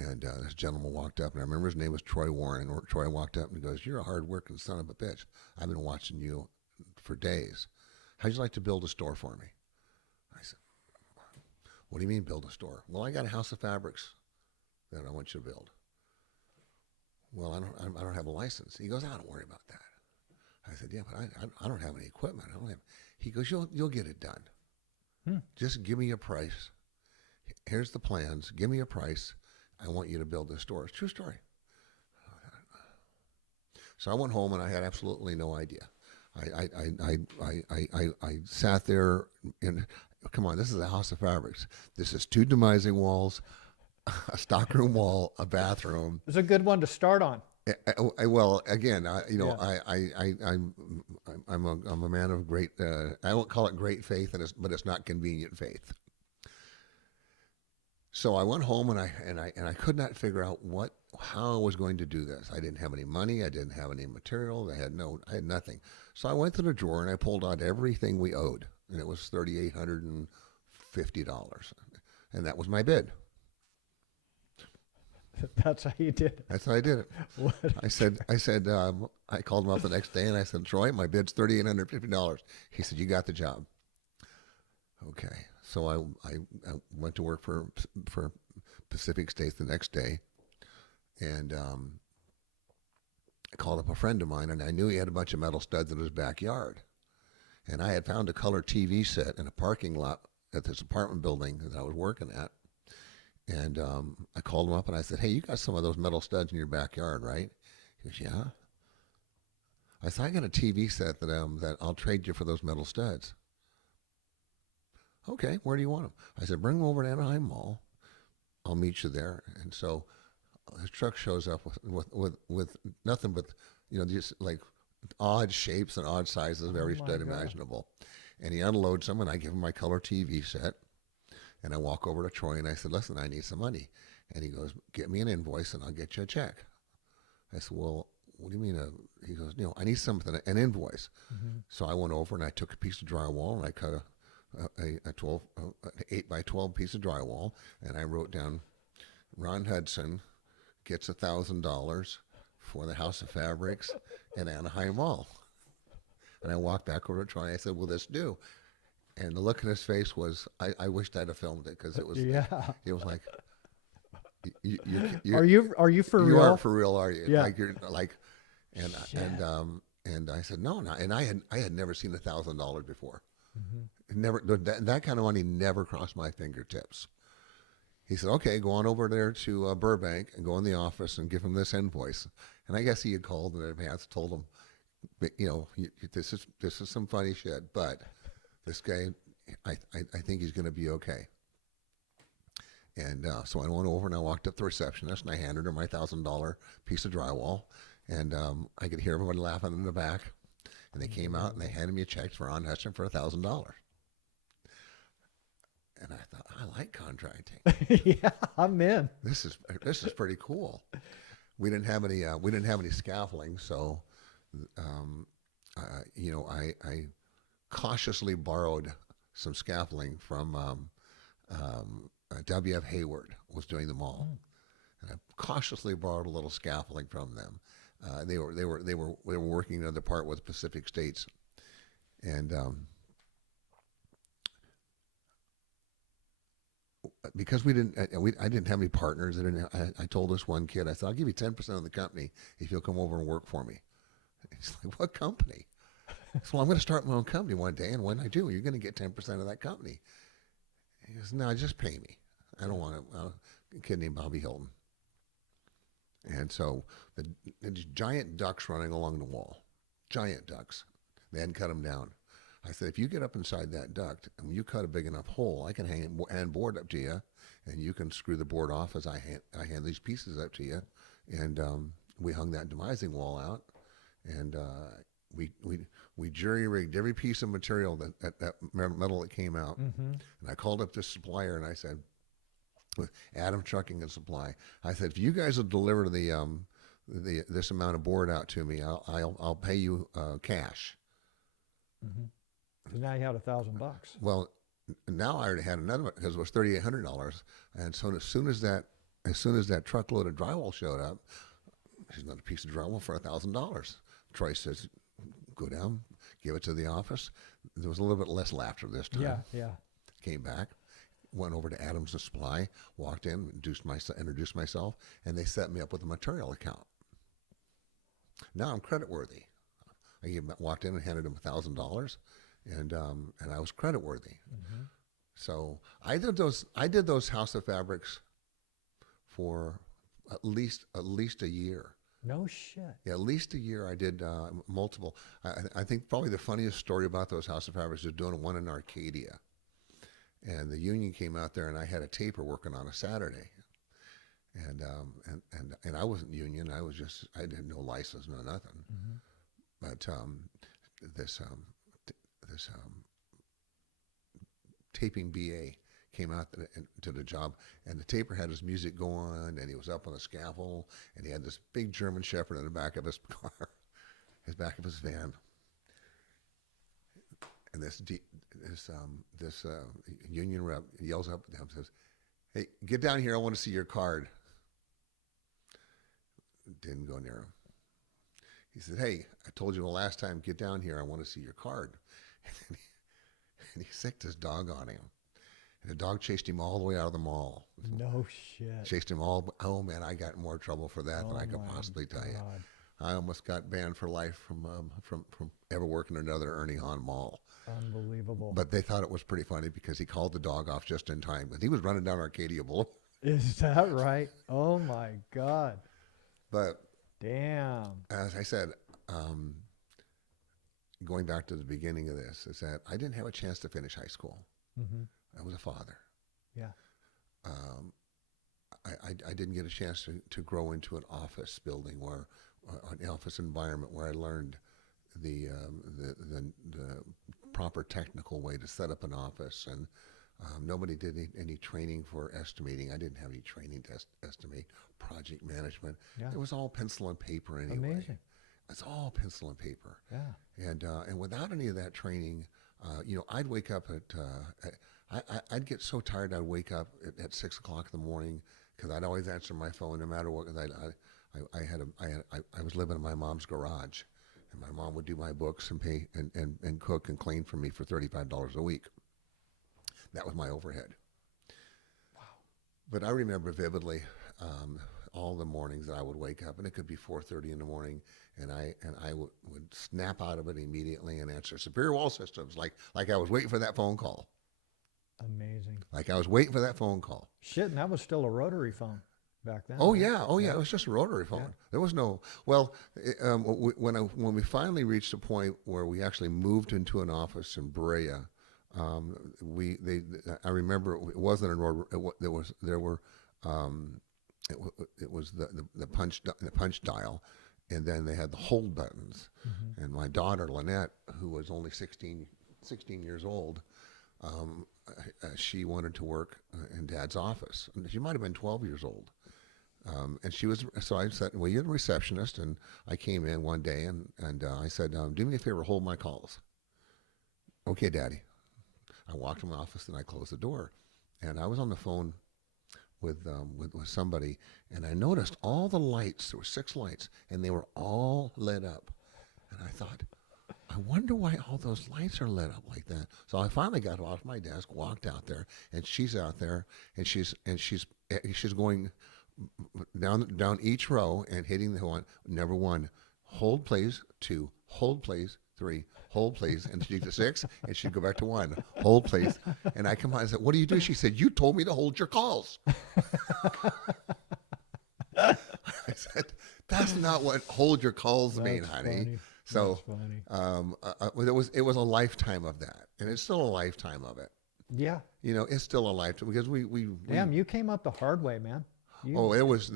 And this gentleman walked up, and I remember his name was Troy Warren. And Troy walked up and goes, "You're a hard-working son of a bitch. I've been watching you for days. How'd you like to build a store for me?" I said, "What do you mean build a store?" "Well, I got a house of fabrics that I want you to build." "Well, I don't have a license." He goes, "I don't worry about that." I said, "Yeah, but I don't have any equipment. I don't have." He goes, "You'll get it done. Just give me a price. Here's the plans. Give me a price. I want you to build this store." It's a true story. So I went home and I had absolutely no idea. I sat there and, come on, this is a house of fabrics. This is 2 demising walls, a stockroom wall, a bathroom. It's a good one to start on. Well, again, I'm a man of great. I won't call it great faith, but it's not convenient faith. So I went home and I could not figure out how I was going to do this. I didn't have any money. I didn't have any material. I had nothing. So I went to the drawer and I pulled out everything we owed, and it was $3,850, and that was my bid. That's how you did it. That's how I did it. What? I called him up the next day and I said, "Troy, my bid's $3,850. He said, "You got the job." Okay. So I went to work for Pacific States the next day, and I called up a friend of mine, and I knew he had a bunch of metal studs in his backyard. And I had found a color TV set in a parking lot at this apartment building that I was working at. And I called him up and I said, "Hey, you got some of those metal studs in your backyard, right?" He goes, "Yeah." I said, "I got a TV set that I'll trade you for those metal studs." "Okay, where do you want them?" I said, "Bring them over to Anaheim Mall. I'll meet you there." And so his truck shows up with nothing but, these like odd shapes and odd sizes of every stud imaginable. And he unloads them, and I give him my color TV set. And I walk over to Troy and I said, "Listen, I need some money." And he goes, "Get me an invoice and I'll get you a check." I said, "Well, what do you mean? He goes, I need something, an invoice. Mm-hmm. So I went over and I took a piece of drywall and I cut an 8 by 12 piece of drywall, and I wrote down, Ron Hudson gets $1,000 for the House of Fabrics in Anaheim Mall. And I walked back over to Troy. I said, "Will this do?" And the look in his face was, I wished I'd have filmed it, because it was, Yeah. it was like, Are you for you real? aren't for real, are you? Yeah. Like you're like, and Shit. and I said no, and I had never seen $1,000 before. Mm-hmm. Never, that kind of money never crossed my fingertips. He said, "Okay, go on over there to Burbank and go in the office and give him this invoice." And I guess he had called in advance, told him, this is some funny shit, but this guy, I think he's going to be okay. And so I went over and I walked up to the receptionist and I handed her my $1,000 piece of drywall, and I could hear everybody laughing in the back. And they came out and they handed me a check for Ron Hudson for $1,000. And I thought, I like contracting. Yeah, I'm in. This is pretty cool. We didn't have any scaffolding, so I cautiously borrowed some scaffolding from W.F. Hayward was doing them all, and I cautiously borrowed a little scaffolding from them. They were working another part with Pacific States, and because I didn't have any partners. I told this one kid, I said, "I'll give you 10% of the company if you'll come over and work for me." He's like, "What company?" So I'm going to start my own company one day, and when I do, you're going to get 10% of that company. He goes, "No, just pay me. I don't want to." A kid named Bobby Hilton. And so these giant ducts running along the wall, giant ducts. They hadn't cut them down. I said, "If you get up inside that duct and you cut a big enough hole, I can hand board up to you, and you can screw the board off as I hand these pieces up to you." And we hung that demising wall out, and we jury rigged every piece of material that metal that came out. Mm-hmm. And I called up this supplier and I said, with Adam Trucking and Supply, I said, "If you guys will deliver this amount of board out to me, I'll pay you cash." Mm-hmm. So now you had $1,000. Well, now I already had another one because it was $3,800, and so as soon as that truckload of drywall showed up, there's another piece of drywall for $1,000. Troy says, "Go down, give it to the office." There was a little bit less laughter this time. Yeah, yeah. Came back, went over to Adams and Supply, walked in, introduced myself, and they set me up with a material account. Now I'm credit worthy. Walked in and handed them $1,000, and I was credit worthy. Mm-hmm. So I did those House of Fabrics for at least a year. No shit. Yeah, at least a year. I did multiple. I think probably the funniest story about those House of Fabrics is doing one in Arcadia. And the union came out there, and I had a taper working on a Saturday. And I wasn't union. I had no license, no nothing. Mm-hmm. But this taping BA came out to the job, and the taper had his music going, and he was up on the scaffold, and he had this big German Shepherd in the back of his car, back of his van. And this union rep yells up at him, says, "Hey, get down here! I want to see your card." Didn't go near him. He said, "Hey, I told you the last time, get down here. I want to see your card." And he sicked his dog on him. And the dog chased him all the way out of the mall. No shit. Chased him all. Oh man, I got in more trouble for that than I could possibly tell you. I almost got banned for life from ever working another Ernie Hahn mall. Unbelievable. But they thought it was pretty funny because he called the dog off just in time. But he was running down Arcadia Boulevard. Is that right? Oh my God. But damn. As I said, going back to the beginning of this, is that I didn't have a chance to finish high school. Mm-hmm. I was a father. Yeah. I didn't get a chance to grow into an office building or an office environment where I learned the proper technical way to set up an office and Nobody did any training for estimating. I didn't have any training to estimate project management. Yeah. It was all pencil and paper anyway. Amazing. It's all pencil and paper. Yeah. And without any of that training, I'd wake up I'd get so tired I'd wake up at 6 o'clock in the morning because I'd always answer my phone no matter what. Cause I was living in my mom's garage, and my mom would do my books and pay and cook and clean for me for $35 a week. That was my overhead. Wow. But I remember vividly all the mornings that I would wake up, and it could be 4:30 in the morning, and I would snap out of it immediately and answer Superior Wall Systems like I was waiting for that phone call. Amazing. Like I was waiting for that phone call. Shit, and that was still a rotary phone back then. Oh right? yeah. It was just a rotary phone. Yeah. There was no. Well, when we finally reached a point where we actually moved into an office in Brea, I remember it wasn't an order. It was the punch dial, and then they had the hold buttons. Mm-hmm. And my daughter Lynette, who was only 16 years old, she wanted to work in Dad's office. She might have been 12 years old. And she was, so I said, well, you're the receptionist. And I came in one day and I said, do me a favor, hold my calls. Okay, Daddy. I walked in my office and I closed the door. And I was on the phone with somebody, and I noticed all the lights, there were 6 lights, and they were all lit up. And I thought, I wonder why all those lights are lit up like that. So I finally got off my desk, walked out there, and she's out there, and she's going down each row and hitting the one. Number 1, hold please. 2, hold please. 3, hold please. And she'd get to 6, and she'd go back to 1, hold please. And I come on and said, what do you do? She said, you told me to hold your calls. I said, that's not what hold your calls mean, honey. Funny. So That's funny. it was a lifetime of that, and it's still a lifetime of it. Yeah. It's still a lifetime because we Damn, you came up the hard way, man. there was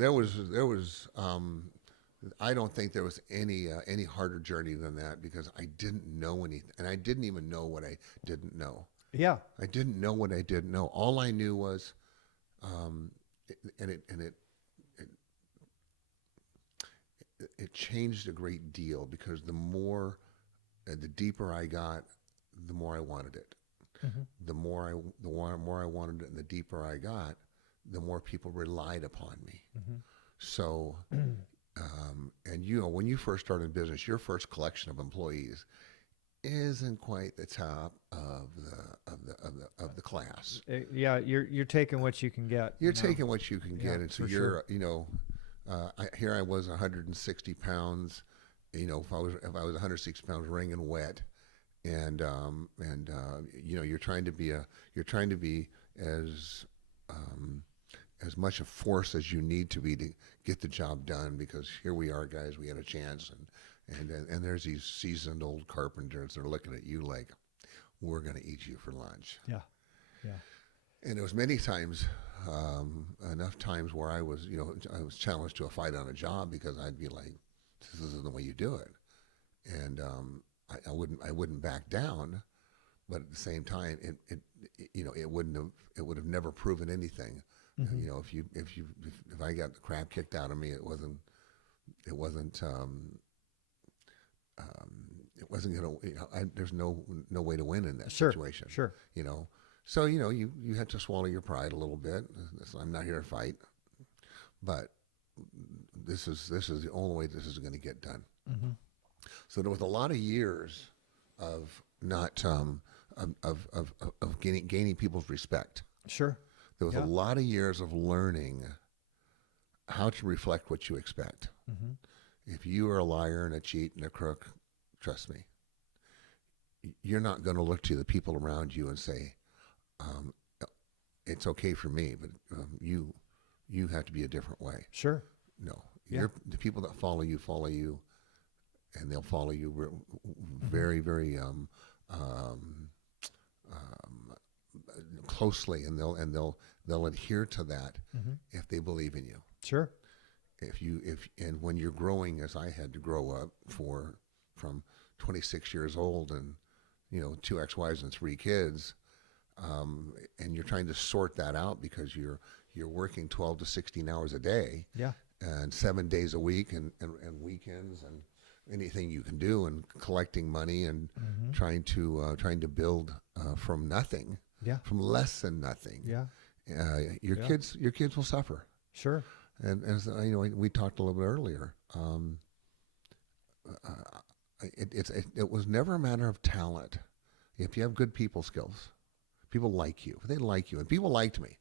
I don't think there was any harder journey than that because I didn't know anything, and I didn't even know what I didn't know. Yeah. I didn't know what I didn't know. All I knew was, it changed a great deal because the deeper I got, the more I wanted it. Mm-hmm. The more I wanted it, and the deeper I got, the more people relied upon me. Mm-hmm. So, and when you first start in business, your first collection of employees isn't quite the top of the class. Yeah, you're taking what you can get. You're taking what you can get, Yeah, and so for you're sure. here I was 160 pounds. If I was 160 pounds, wringing wet, and you're trying to be as much a force as you need to be to get the job done because here we are, guys. We had a chance, and there's these seasoned old carpenters that are looking at you like, we're going to eat you for lunch. Yeah. Yeah. And there was many times, enough times where I was challenged to a fight on a job because I'd be like, this isn't the way you do it. And I wouldn't back down, but at the same time, it would have never proven anything. Mm-hmm. If I got the crap kicked out of me, it wasn't gonna. There's no way to win in that situation. Sure. So you have to swallow your pride a little bit. I'm not here to fight, but this is the only way this is going to get done. Mm-hmm. So there was a lot of years of not of gaining people's respect. Sure. There was a lot of years of learning how to reflect what you expect. Mm-hmm. If you are a liar and a cheat and a crook, trust me, you're not going to look to the people around you and say, it's okay for me, but you have to be a different way. Sure. No, Yeah. The people that follow you, and they'll follow you very, very closely, and they'll adhere to that Mm-hmm. if they believe in you. Sure. And when you're growing, as I had to grow up from 26 years old and 2 ex-wives and 3 kids, and you're trying to sort that out because you're working 12 to 16 hours a day Yeah. and 7 days a week and weekends and anything you can do and collecting money and Mm-hmm. trying to build from nothing, Yeah. from less than nothing. Yeah. Your Yeah. kids will suffer. Sure. And as we talked a little bit earlier, it was never a matter of talent. If you have good people skills, people like you. They like you, and people liked me.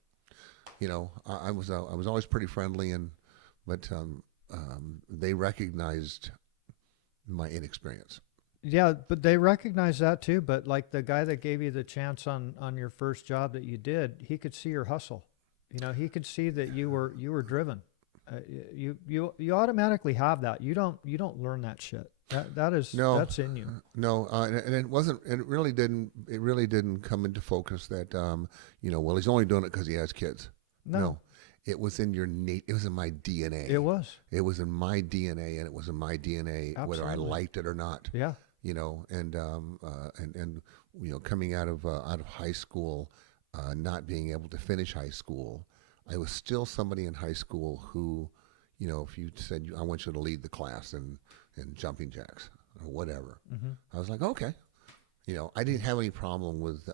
I was always pretty friendly, but they recognized my inexperience. Yeah, but they recognize that too. But like the guy that gave you the chance on your first job that you did, he could see your hustle. He could see that you were driven. You automatically have that. You don't learn that shit. No, That's in you. no, and it wasn't. It really didn't. It really didn't come into focus that well, he's only doing it because he has kids. No, It was in your It was in my DNA. it was. It was in my DNA, and it was in my DNA whether I Absolutely. liked it or not. Yeah. And coming out of high school, not being able to finish high school, I was still somebody in high school who, if you said I want you to lead the class in jumping jacks or whatever, Mm-hmm. I was like, okay. I didn't have any problem with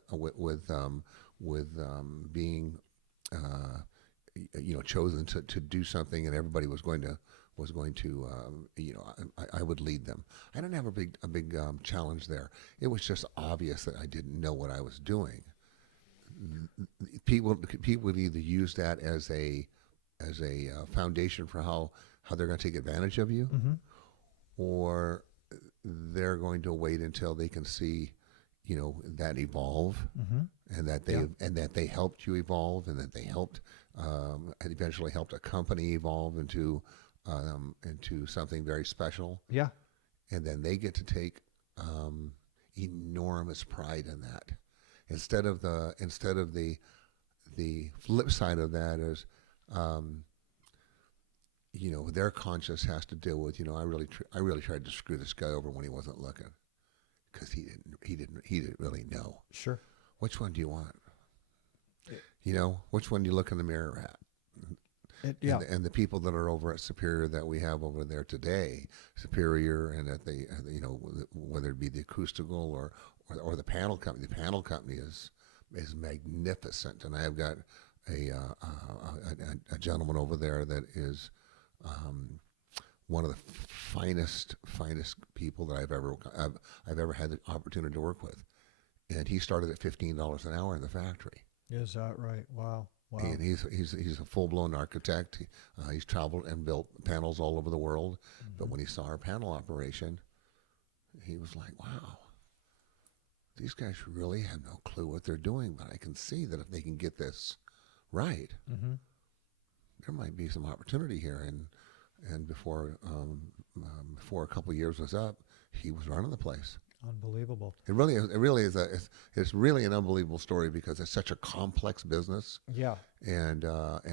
being chosen to do something, and everybody was going to I would lead them. I didn't have a big challenge there. It was just obvious that I didn't know what I was doing. People would either use that as a foundation for how they're going to take advantage of you, Mm-hmm. or they're going to wait until they can see that evolve, Mm-hmm. and that they helped you evolve, and that they helped and eventually helped a company evolve into something very special, Yeah. and then they get to take enormous pride in that. Instead of the flip side of that is, their conscience has to deal with, I really tried to screw this guy over when he wasn't looking, because he didn't really know. Sure. Which one do you want? Which one do you look in the mirror at? Yeah. And the people that are over at Superior that we have over there today, Superior, and at whether it be the acoustical or the panel company. The panel company is magnificent, and I have got a gentleman over there that is one of the finest people that I've ever had the opportunity to work with, and he started at $15 an hour in the factory. Is that right? Wow. Wow. And he's a full-blown architect. He's traveled and built panels all over the world. Mm-hmm. But when he saw our panel operation, he was like, wow, these guys really have no clue what they're doing. But I can see that if they can get this right, Mm-hmm. there might be some opportunity here. And before a couple of years was up, he was running the place. Unbelievable. It really is it's really an unbelievable story, because it's such a complex business. Yeah. And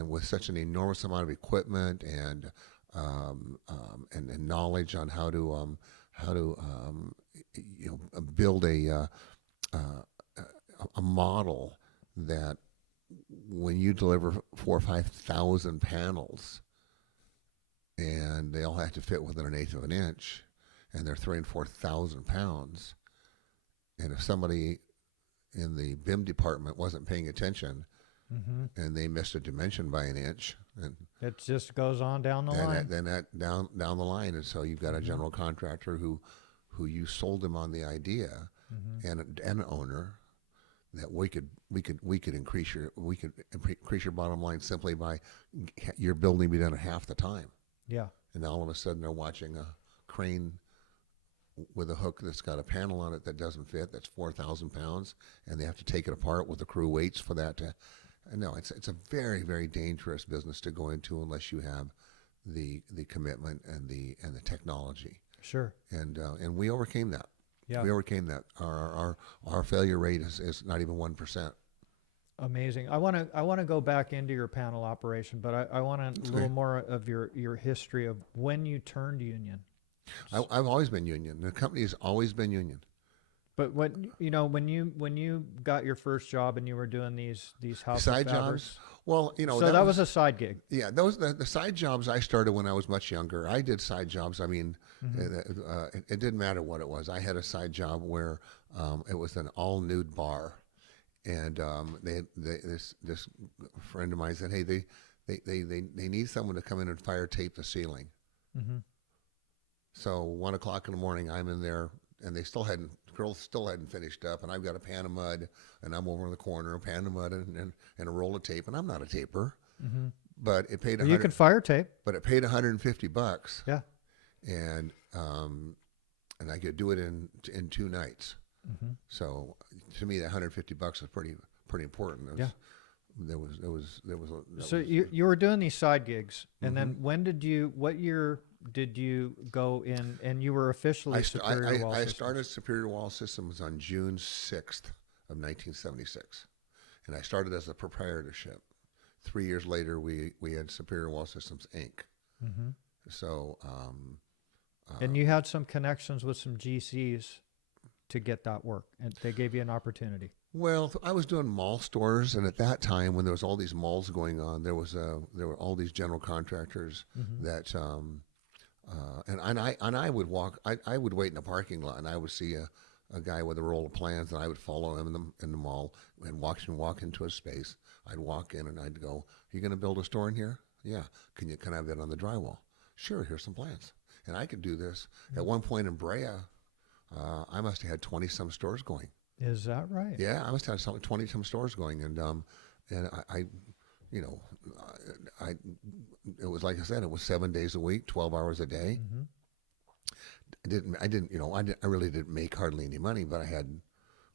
with such an enormous amount of equipment and knowledge on how to build a model that when you deliver 4,000 or 5,000 panels, and they all have to fit within 1/8 of an inch, and they're 3,000 and 4,000 pounds, and if somebody in the BIM department wasn't paying attention, Mm-hmm. and they missed a dimension by an inch, and It just goes on down the line. then that down the line, and so you've got a Mhm. general contractor who you sold him on the idea, Mm-hmm. and an owner, that we could increase your bottom line simply by your building be done at half the time, Yeah. and all of a sudden they're watching a crane with a hook that's got a panel on it that doesn't fit, that's 4,000 pounds, and they have to take it apart with the crew weights for that to. No, it's a very, very dangerous business to go into unless you have the commitment and the technology. Sure. And we overcame that. Yeah. We overcame that. Our failure rate is not even 1%. Amazing. I want to go back into your panel operation, but I want a little more of your history of when you turned union. I've always been union. The company has always been union. But when you got your first job and you were doing these house Side fabrics, jobs. Well, so that was a side gig. yeah, those the side jobs I started when I was much younger. I did side jobs. I mean, Mm-hmm. it didn't matter what it was. I had a side job where it was an all nude bar, and this friend of mine said, "Hey, they need someone to come in and fire tape the ceiling." Mm-hmm. So 1 o'clock in the morning, I'm in there, and girls still hadn't finished up, and I've got a pan of mud, and I'm over in the corner, a pan of mud, and a roll of tape, and I'm not a taper, Mm-hmm. but it paid Well, you can fire tape. but it paid $150, Yeah. and and I could do it in 2 nights. Mm-hmm. So to me, that $150 was pretty important. Yeah. There was So was, you were doing these side gigs, and then Mhm. what year did you go in, and you were officially Superior Wall I Systems? started Superior Wall Systems on June 6th of 1976, and I started as a proprietorship. 3 years later, we had Superior Wall Systems Inc. Mm-hmm. So And you had some connections with some GCs to get that work, and they gave you an opportunity. well, I was doing mall stores, and at that time, when there was all these malls going on, there were all these general contractors Mm-hmm. that and I would walk. I would wait in the parking lot, and I would see a guy with a roll of plans, and I would follow him in the mall and walk into a space. I'd walk in, and I'd go, "You going to build a store in here? Yeah. Can I have that on the drywall? Sure. Here's some plans." And I could do this. At one point in Brea, I must have had 20 some stores going. Is that right? Yeah, I must have had 20 some stores going, and I you know, I it was like I said, it was 7 days a week, 12 hours a day. Mm-hmm. I really didn't make hardly any money, but I had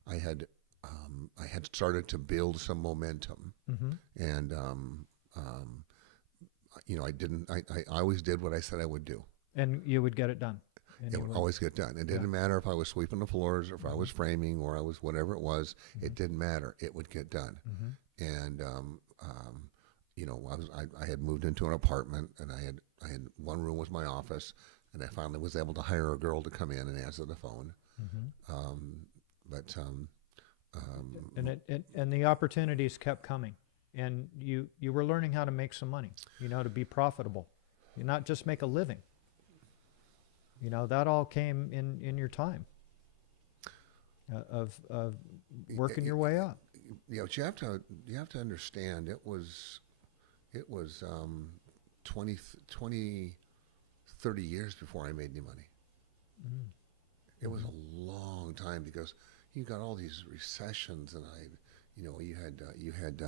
I had started to build some momentum, Mm-hmm. and I always did what I said I would do. And you would get it done. And It you would would, always get done. It yeah. didn't matter if I was sweeping the floors or if I was framing or I was whatever it was. It didn't matter. It would get done. Mm-hmm. And I had moved into an apartment, and I had one room was my office, and I finally was able to hire a girl to come in and answer the phone. Mm-hmm. But And the opportunities kept coming, and you were learning how to make some money, to be profitable, you not just make a living. That all came in your time of working your way up. but you have to understand it was 20, 30 years before I made any money. Mm. It was a long time because you got all these recessions, and you had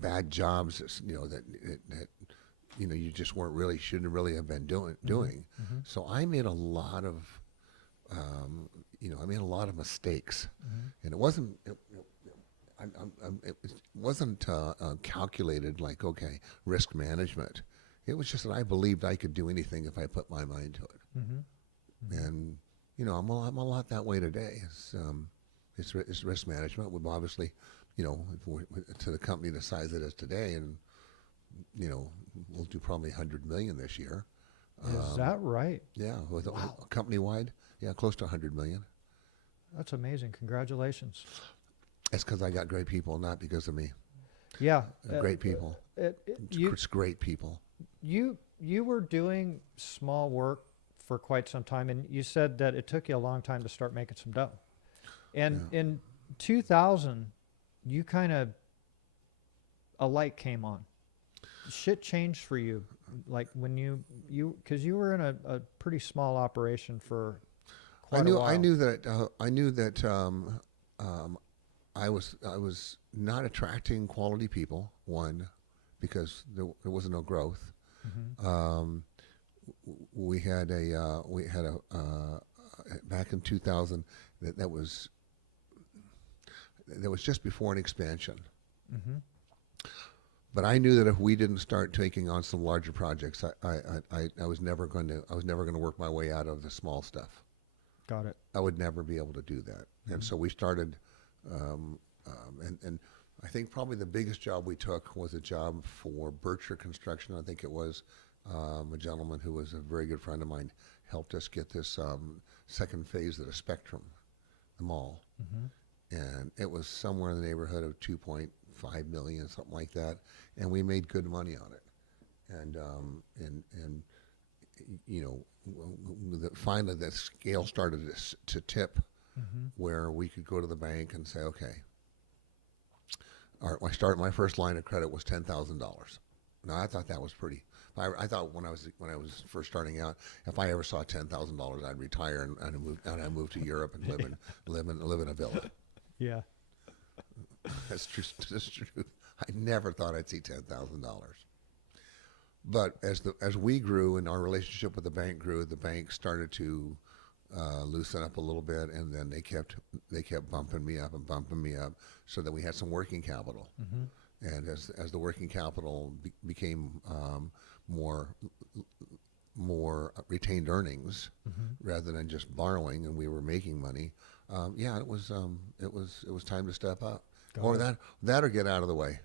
bad jobs that you just shouldn't really have been doing. Mm-hmm. So I made a lot of mistakes, Mm-hmm. and it wasn't calculated like, okay, risk management. It was just that I believed I could do anything if I put my mind to it. Mm-hmm. Mm-hmm. And I'm a lot that way today. It's risk management. We've obviously, to the company the size it is today, and we'll do probably 100 million this year. Is that right? Yeah, with Wow. company wide, yeah, close to 100 million. That's amazing. Congratulations. That's because I got great people, not because of me. Yeah. Great people. You It's great people. you were doing small work for quite some time, and you said that it took you a long time to start making some dough. And Yeah. in 2000, you a light came on. Shit changed for you, like when because you were in a pretty small operation for quite a while. I knew that I was not attracting quality people. One, because there was no growth. Mm-hmm. We had a back in 2000 that was just before an expansion. Mm-hmm. But I knew that if we didn't start taking on some larger projects, I was never going to work my way out of the small stuff. Got it. I would never be able to do that. And so we started, and I think probably the biggest job we took was a job for Berkshire Construction. I think it was a gentleman who was a very good friend of mine helped us get this second phase of the Spectrum. mall, Mm-hmm. and it was somewhere in the neighborhood of 2.5 million, something like that, and we made good money on it. And you know, finally the scale started to tip, Mm-hmm. where we could go to the bank and say, okay, my first line of credit was $10,000. Now I thought that was pretty. I thought when I was first starting out, if I ever saw $10,000, I'd retire and I moved to Europe and live in a villa. Yeah. That's true. That's true. I never thought I'd see $10,000. But as we grew and our relationship with the bank grew, the bank started to loosen up a little bit, and then they kept bumping me up, so that we had some working capital. Mm-hmm. And as the working capital became more retained earnings, Mm-hmm. rather than just borrowing, and we were making money, yeah, it was time to step up, Got or it. that or get out of the way.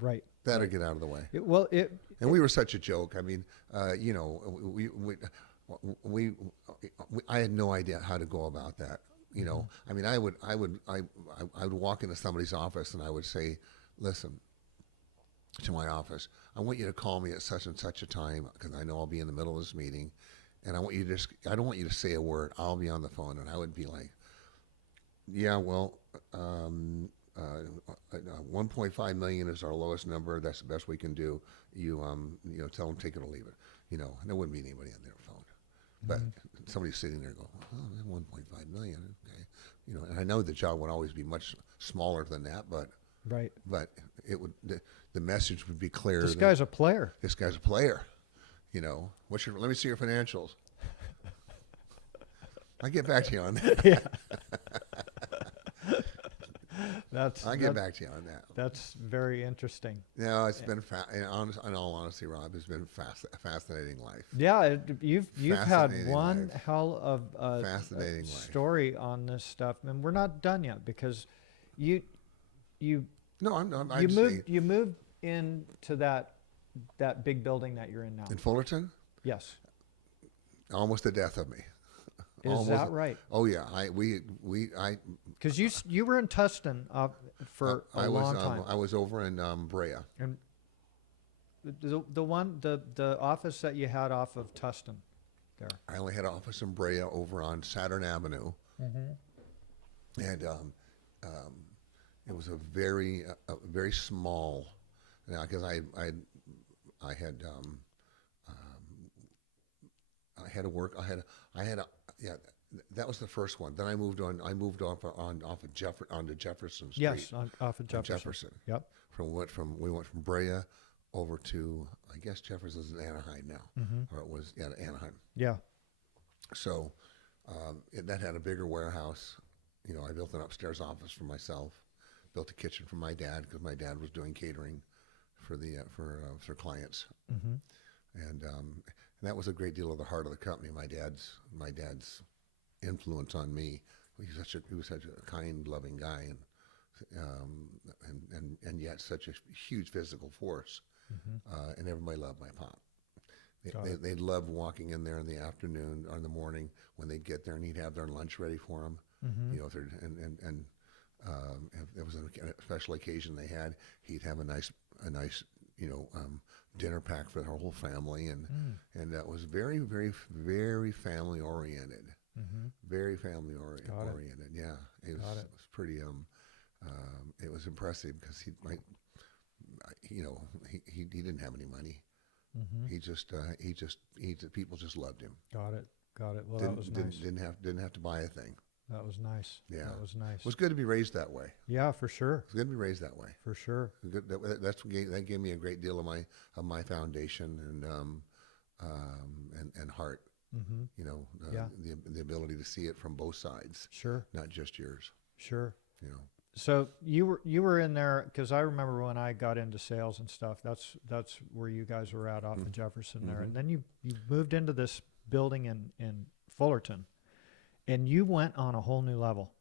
Right. That or Right. get out of the way. It And we were such a joke. I mean, you know, we I had no idea how to go about that. You know, I mean, I would walk into somebody's office and I would say, listen, to my office, I want you to call me at such and such a time, because I know I'll be in the middle of this meeting, and I don't want you to say a word. I'll be on the phone, and I would be like, yeah, well, 1.5 million is our lowest number. That's the best we can do. You tell them take it or leave it. You know, and there wouldn't be anybody on their phone, but somebody's sitting there going, oh, 1.5 million, okay. You know, and I know the job would always be much smaller than that, but right. it would the message would be clear. This guy's a player. This guy's a player. You know, let me see your financials. I'll get back to you on that. Yeah. I'll get back to you on that. That's very interesting. No, it's been in all honesty, Rob, it's been a fascinating life. Yeah, you've had Fascinating one life. hell of a Fascinating life. story on this stuff, and we're not done yet, because you No, I'm you just moved saying, you moved into that big building that you're in now. in Fullerton, Yes. almost the death of me. Is Almost. that right? Oh yeah, Because you were in Tustin for a long time. I was over in Brea. And the office that you had off of Tustin there. I only had an office in Brea over on Saturn Avenue, and it was a very small. Now, because I had to work. Yeah. That was the first one. Then I moved on. I moved off of onto Jefferson Street. Yes, off of on Jefferson. Jefferson. Yep. We went from Brea over to, I guess Jefferson's in Anaheim now, or it was Anaheim. Yeah. So that had a bigger warehouse. You know, I built an upstairs office for myself, built a kitchen for my dad, because my dad was doing catering for clients, and that was a great deal of the heart of the company. My dad's influence on me. He was such a kind, loving guy, and yet such a huge physical force. And everybody loved my pop. They loved walking in there in the afternoon or in the morning when they'd get there, and he'd have their lunch ready for them. You know, if there was a special occasion they had, he'd have a nice dinner pack for their whole family, and that was very, very, very family oriented. Very family oriented. Yeah, it was pretty. It was impressive, because he didn't have any money. People just loved him. Got it. Well, that was nice. Didn't have to buy a thing. That was nice. Yeah, That was nice. It was good to be raised that way. Yeah, for sure. It's good to be raised that way. For sure. That gave me a great deal of my foundation and heart. You know, the ability to see it from both sides. Sure. Not just yours. Sure. You know. So you were in there, because I remember when I got into sales and stuff. That's where you guys were at off of Jefferson there, and then you moved into this building in Fullerton, and you went on a whole new level.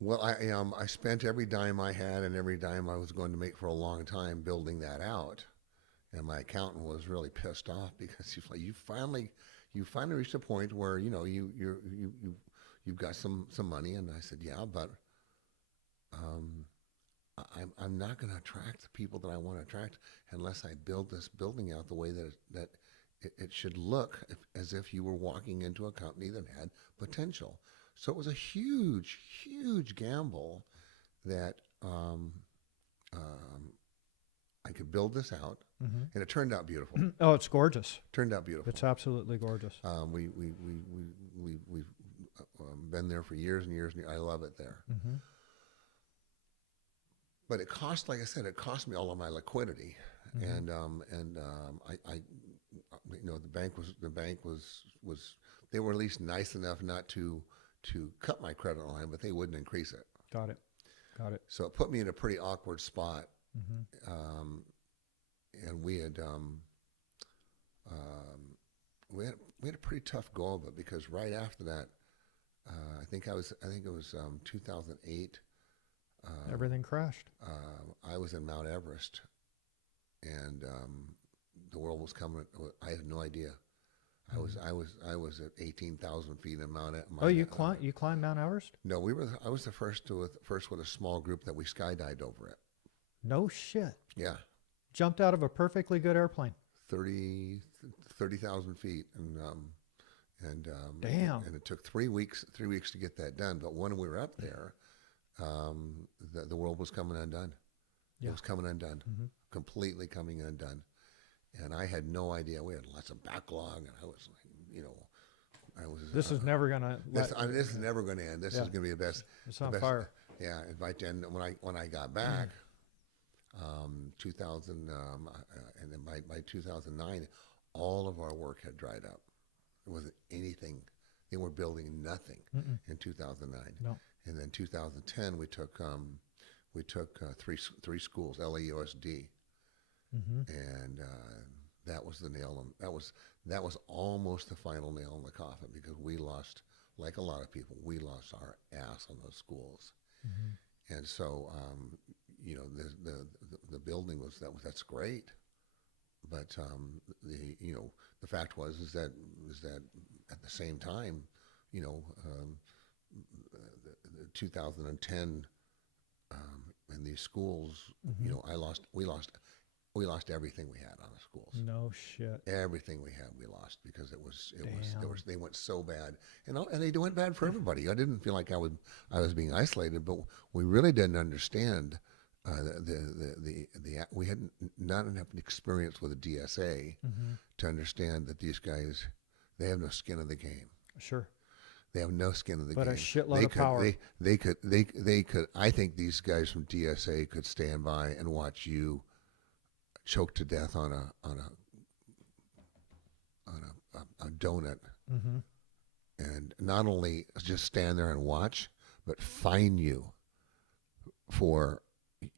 Well, I spent every dime I had and every dime I was going to make for a long time building that out, and my accountant was really pissed off, because he's like, you finally reached a point where you you've got some money. And I said, yeah, but I'm not going to attract the people that I want to attract unless I build this building out the way that it should look as if you were walking into a company that had potential. So it was a huge, huge gamble that I could build this out, and it turned out beautiful. Oh, it's gorgeous. Turned out beautiful. It's absolutely gorgeous. We've been there for years and years, and I love it there. But it cost, like I said, it cost me all of my liquidity, and I you know, the bank was they were at least nice enough not to cut my credit line, but they wouldn't increase it. Got it. So it put me in a pretty awkward spot, and we had a pretty tough go of it, because right after that, I think it was 2008. Everything crashed. I was in Mount Everest, and the world was coming. I had no idea. I was at 18,000 feet in Mount Everest. Oh, you climbed Mount Everest? No, I was the first with a small group that we skydived over it. No shit. Yeah. Jumped out of a perfectly good airplane. 30,000 feet, Damn. and it took 3 weeks to get that done. But when we were up there, the world was coming undone. Yeah. It was coming undone, completely coming undone. And I had no idea. We had lots of backlog, and I was like, This is never gonna. This is never going to end. This is going to be the best. It's on fire. Yeah. And when I got back, 2000, and then by 2009, all of our work had dried up. There wasn't anything. They were building nothing in 2009. No. And then 2010, we took three schools, LAUSD, and that was the nail. That was almost the final nail in the coffin, because we lost, like a lot of people, we lost our ass on those schools. And so, you know, the building that's great, but the fact is that at the same time, you know, the 2010 in these schools, you know, we lost everything we had on the schools. No shit. Everything we had, we lost, because they went so bad, and they went bad for everybody. I didn't feel like I was being isolated, but we really didn't understand we had not enough experience with the DSA to understand that these guys, they have no skin in the game. Sure. They have no skin in the game. But a shitload of power. They could. I think these guys from DSA could stand by and watch you choke to death on a donut, and not only just stand there and watch, but fine you for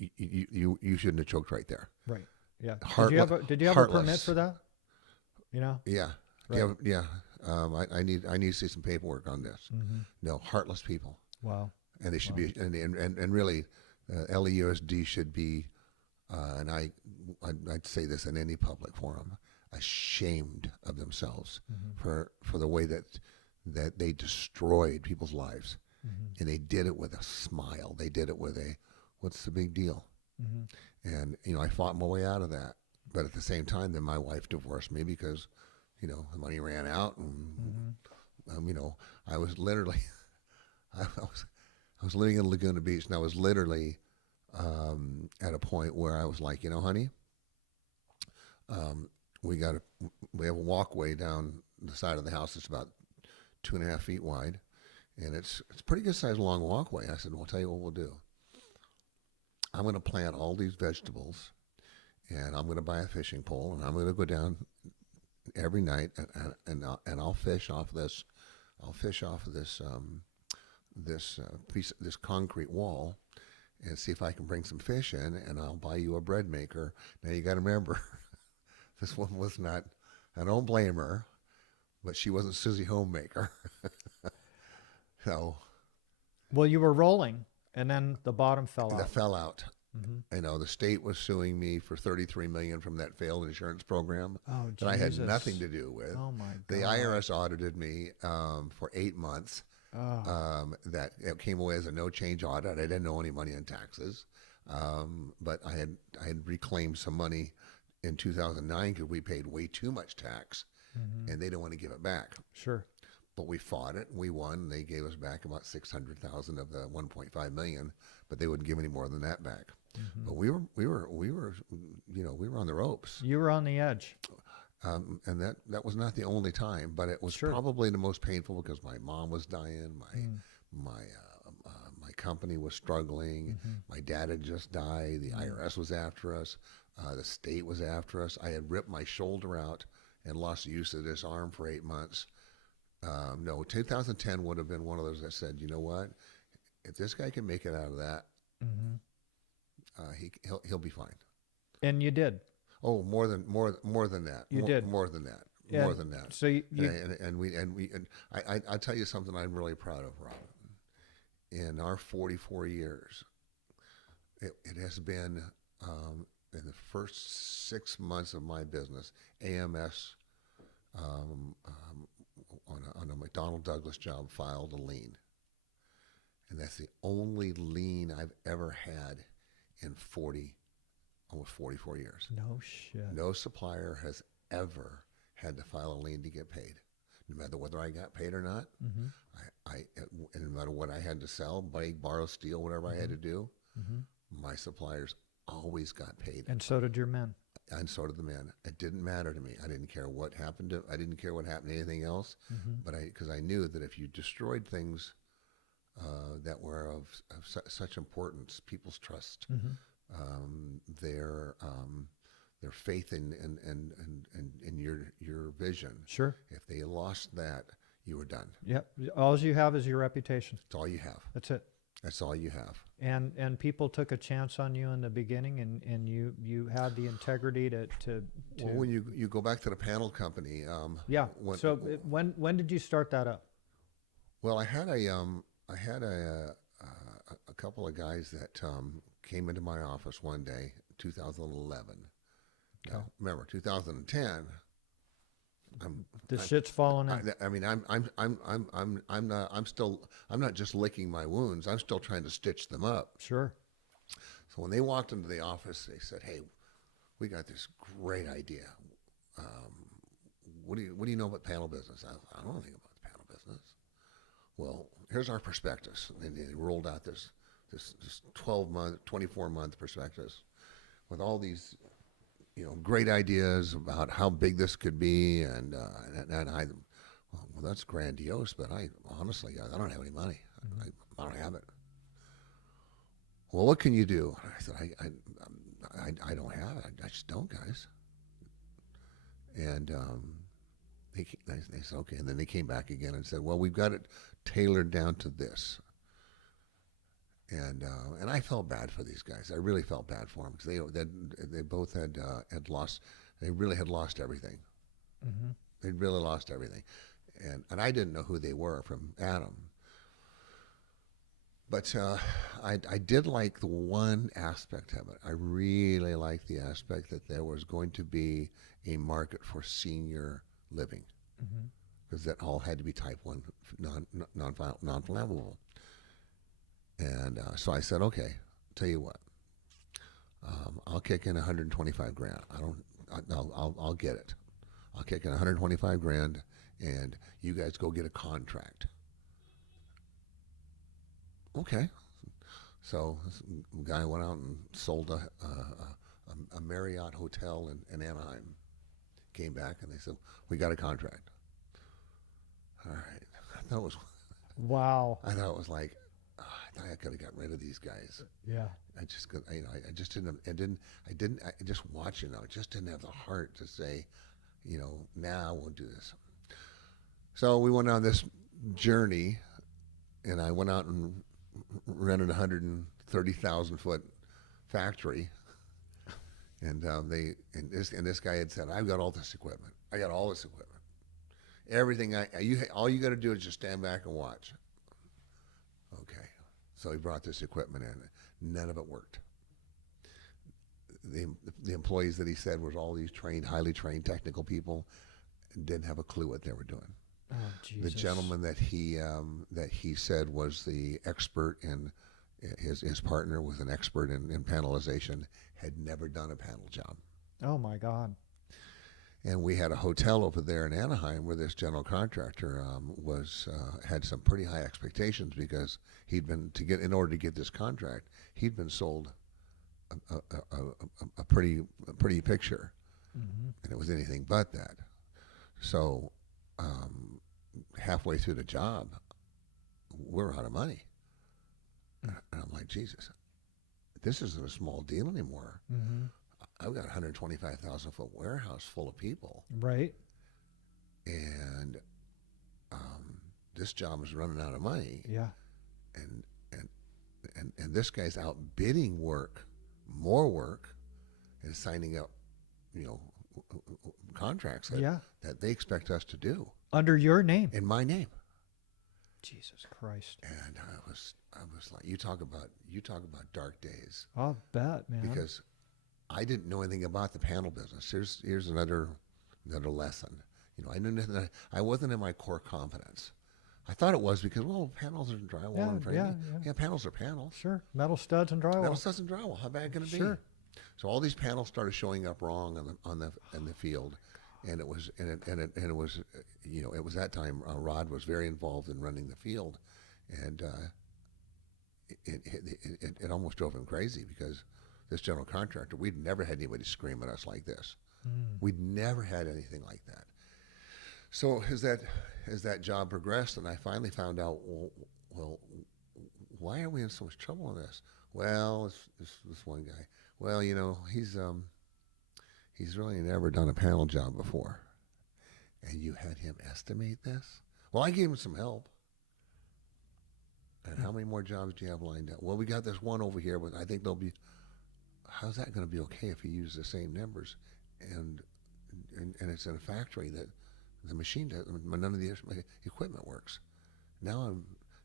you shouldn't have choked right there. Right. Yeah. Did you have a permit for that? You know. Yeah. Right. Yeah. I need to see some paperwork on this. No, heartless people. Wow. And they should be, and really, LAUSD should be, and I'd say this in any public forum, ashamed of themselves for the way that they destroyed people's lives, and they did it with a smile. They did it with a, what's the big deal? And you know, I fought my way out of that, but at the same time, then my wife divorced me because, you know, the money ran out, and you know, I was literally, I was living in Laguna Beach, and I was literally at a point where I was like, you know, honey, we have a walkway down the side of the house that's about 2.5 feet wide, and it's a pretty good sized long walkway. I said, well, I'll tell you what we'll do. I'm going to plant all these vegetables, and I'm going to buy a fishing pole, and I'm going to go down every night, and I'll fish off this. I'll fish off of this this concrete wall, and see if I can bring some fish in, and I'll buy you a bread maker. Now you got to remember, this one was not. I don't blame her, but she wasn't Susie Homemaker. So. Well, you were rolling, and then the bottom fell out. That fell out. You know, the state was suing me for $33 million from that failed insurance program that I had nothing to do with. Oh my God. The IRS audited me for 8 months, That it came away as a no change audit. I didn't owe any money in taxes, but I had reclaimed some money in 2009 because we paid way too much tax, and they didn't want to give it back. Sure. But we fought it and we won. They gave us back about 600,000 of the 1.5 million, but they wouldn't give any more than that back. But we were, you know, we were on the ropes. You were on the edge. And that was not the only time, but it was Sure. probably the most painful because my mom was dying, my company was struggling, my dad had just died, the IRS was after us, the state was after us. I had ripped my shoulder out and lost use of this arm for 8 months. No, 2010 would have been one of those that said, you know what, if this guy can make it out of that, he'll be fine. And you did. Oh, more than that. You did. More than that. Yeah. More than that. So you And I'll tell you something I'm really proud of, Rob. In our 44 years, it has been in the first 6 months of my business, AMS on a McDonnell Douglas job filed a lien, and that's the only lien I've ever had in almost 44 years. no shit. No supplier has ever had to file a lien to get paid, no matter whether I got paid or not. And no matter what I had to sell, buy, borrow, steal, whatever I had to do, my suppliers always got paid, And so did your men. and so did the men. It didn't matter to me. I didn't care what happened to. I didn't care what happened to anything else. But because I knew that if you destroyed things that were of such importance, people's trust, their faith in your vision. Sure. If they lost that, you were done. Yep. All you have is your reputation. That's all you have. That's it. That's all you have. And people took a chance on you in the beginning, and you had the integrity to Well, when you go back to the panel company, yeah. When did you start that up? well, I had a couple of guys that came into my office one day, 2011. Okay. Now, remember, 2010. Shit's falling in. I mean, I'm not just licking my wounds. I'm still trying to stitch them up. Sure. So when they walked into the office, they said, "Hey, we got this great idea. What do you know about panel business?" I don't know anything about the panel business. Well, here's our prospectus. And they rolled out this 12-month, 24-month prospectus with all these, great ideas about how big this could be, and I, well, that's grandiose, but honestly, I don't have any money. I don't have it. Well, what can you do? I said, I don't have it. I just don't, guys. And they said, okay. And then they came back again and said, well, we've got it tailored down to this. And I felt bad for these guys. I really felt bad for them because they both had lost. They really had lost everything. They'd really lost everything, and I didn't know who they were from Adam. But I did like the one aspect of it. I really liked the aspect that there was going to be a market for senior living, because that all had to be type 1 non-flammable. And so I said, okay, tell you what, I'll kick in 125 grand. I'll get it. I'll kick in 125 grand, and you guys go get a contract. Okay. So this guy went out and sold a Marriott hotel in Anaheim. Came back and they said, we got a contract. All right. I thought Wow. it was like, I could have got rid of these guys. Yeah. I just watching them. I just didn't have the heart to say, now I won't do this. So we went on this journey, and I went out and rented a 130,000 foot factory. And this guy had said, I've got all this equipment. I got all this equipment. Everything all you got to do is just stand back and watch. Okay. So he brought this equipment in. None of it worked. The employees that he said was all these highly trained technical people, didn't have a clue what they were doing. Oh, The Jesus. gentleman that he said was the expert in his partner was an expert in panelization, had never done a panel job. Oh, my God. And we had a hotel over there in Anaheim where this general contractor was had some pretty high expectations because he'd been in order to get this contract, he'd been sold a pretty picture, Mm-hmm. and it was anything but that. So um, halfway through the job, we're out of money, and I'm like, Jesus, this isn't a small deal anymore. Mm-hmm. I've got a 125,000 foot warehouse full of people, Right. and this job is running out of money, Yeah. and and this guy's out bidding more work, and signing up, you know, contracts Yeah. that they expect us to do Under your name. in my name. Jesus Christ. And I was like, you talk about dark days, I'll bet, man. because I didn't know anything about the panel business. Here's another lesson. You know, I knew nothing. I wasn't in my core competence. I thought it was because, well, panels are drywall Yeah, and framing. yeah. Yeah, panels are panels. Ssure. Metal studs and drywall. Metal studs and drywall. How bad can it Sure. be? So all these panels started showing up wrong in the field, and it was you know, it was that time Rod was very involved in running the field, and it almost drove him crazy because this general contractor, we'd never had anybody scream at us like this. Mm. We'd never had anything like that. So as that job progressed, and I finally found out, well, why are we in so much trouble on this? Well, this one guy. Well, you know, he's really never done a panel job before, and you had him estimate this. Well, I gave him some help. And how many more jobs do you have lined up? Well, we got this one over here, but I think they'll be. How's that going to be okay if you use the same numbers, and it's in a factory that the machine does, none of the equipment works. Now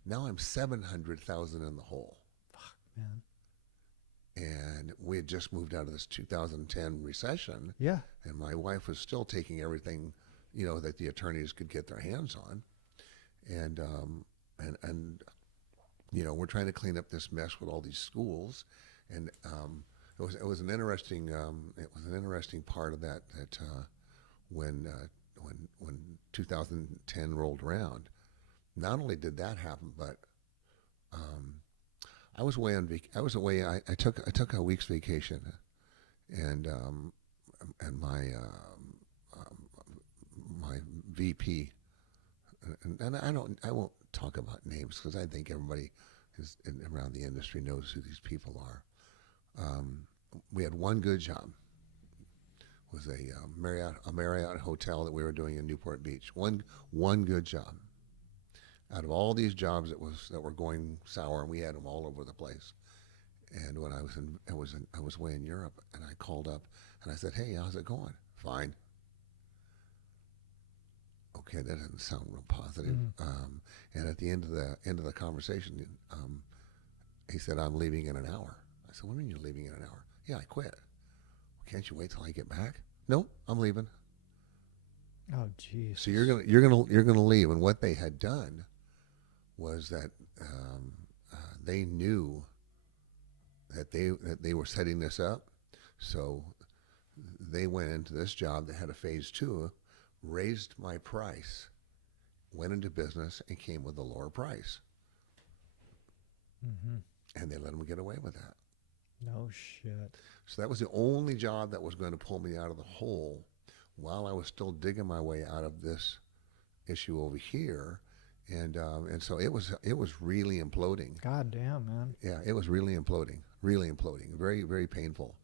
I'm 700,000 in the hole. Fuck, man. And we had just moved out of this 2010 recession. Yeah. And my wife was still taking everything, you know, that the attorneys could get their hands on, and you know, we're trying to clean up this mess with all these schools, and it was an interesting part of that when 2010 rolled around. Not only did that happen, but I was away on I took a week's vacation, and my my VP, and I won't talk about names because I think everybody around the industry knows who these people are. We had one good job. It was a Marriott hotel that we were doing in Newport Beach. One good job. Out of all these jobs that were going sour, and we had them all over the place. And when I was away in Europe, and I called up and I said, "Hey, how's it going?" "Fine." Okay, that doesn't sound real positive. Mm-hmm. And at the end of the conversation, he said, "I'm leaving in an hour." I said, "What do you mean you're leaving in an hour?" "Yeah, I quit." "Well, can't you wait till I get back?" "No, I'm leaving." Oh, jeez. So you're gonna leave. And what they had done was that they knew that they were setting this up, so they went into this job that had a phase two, raised my price, went into business, and came with a lower price, Mm-hmm. and they let them get away with that. No shit. So that was the only job that was going to pull me out of the hole while I was still digging my way out of this issue over here. And so it was really imploding. God damn, man. Yeah, it was really imploding, very, very painful.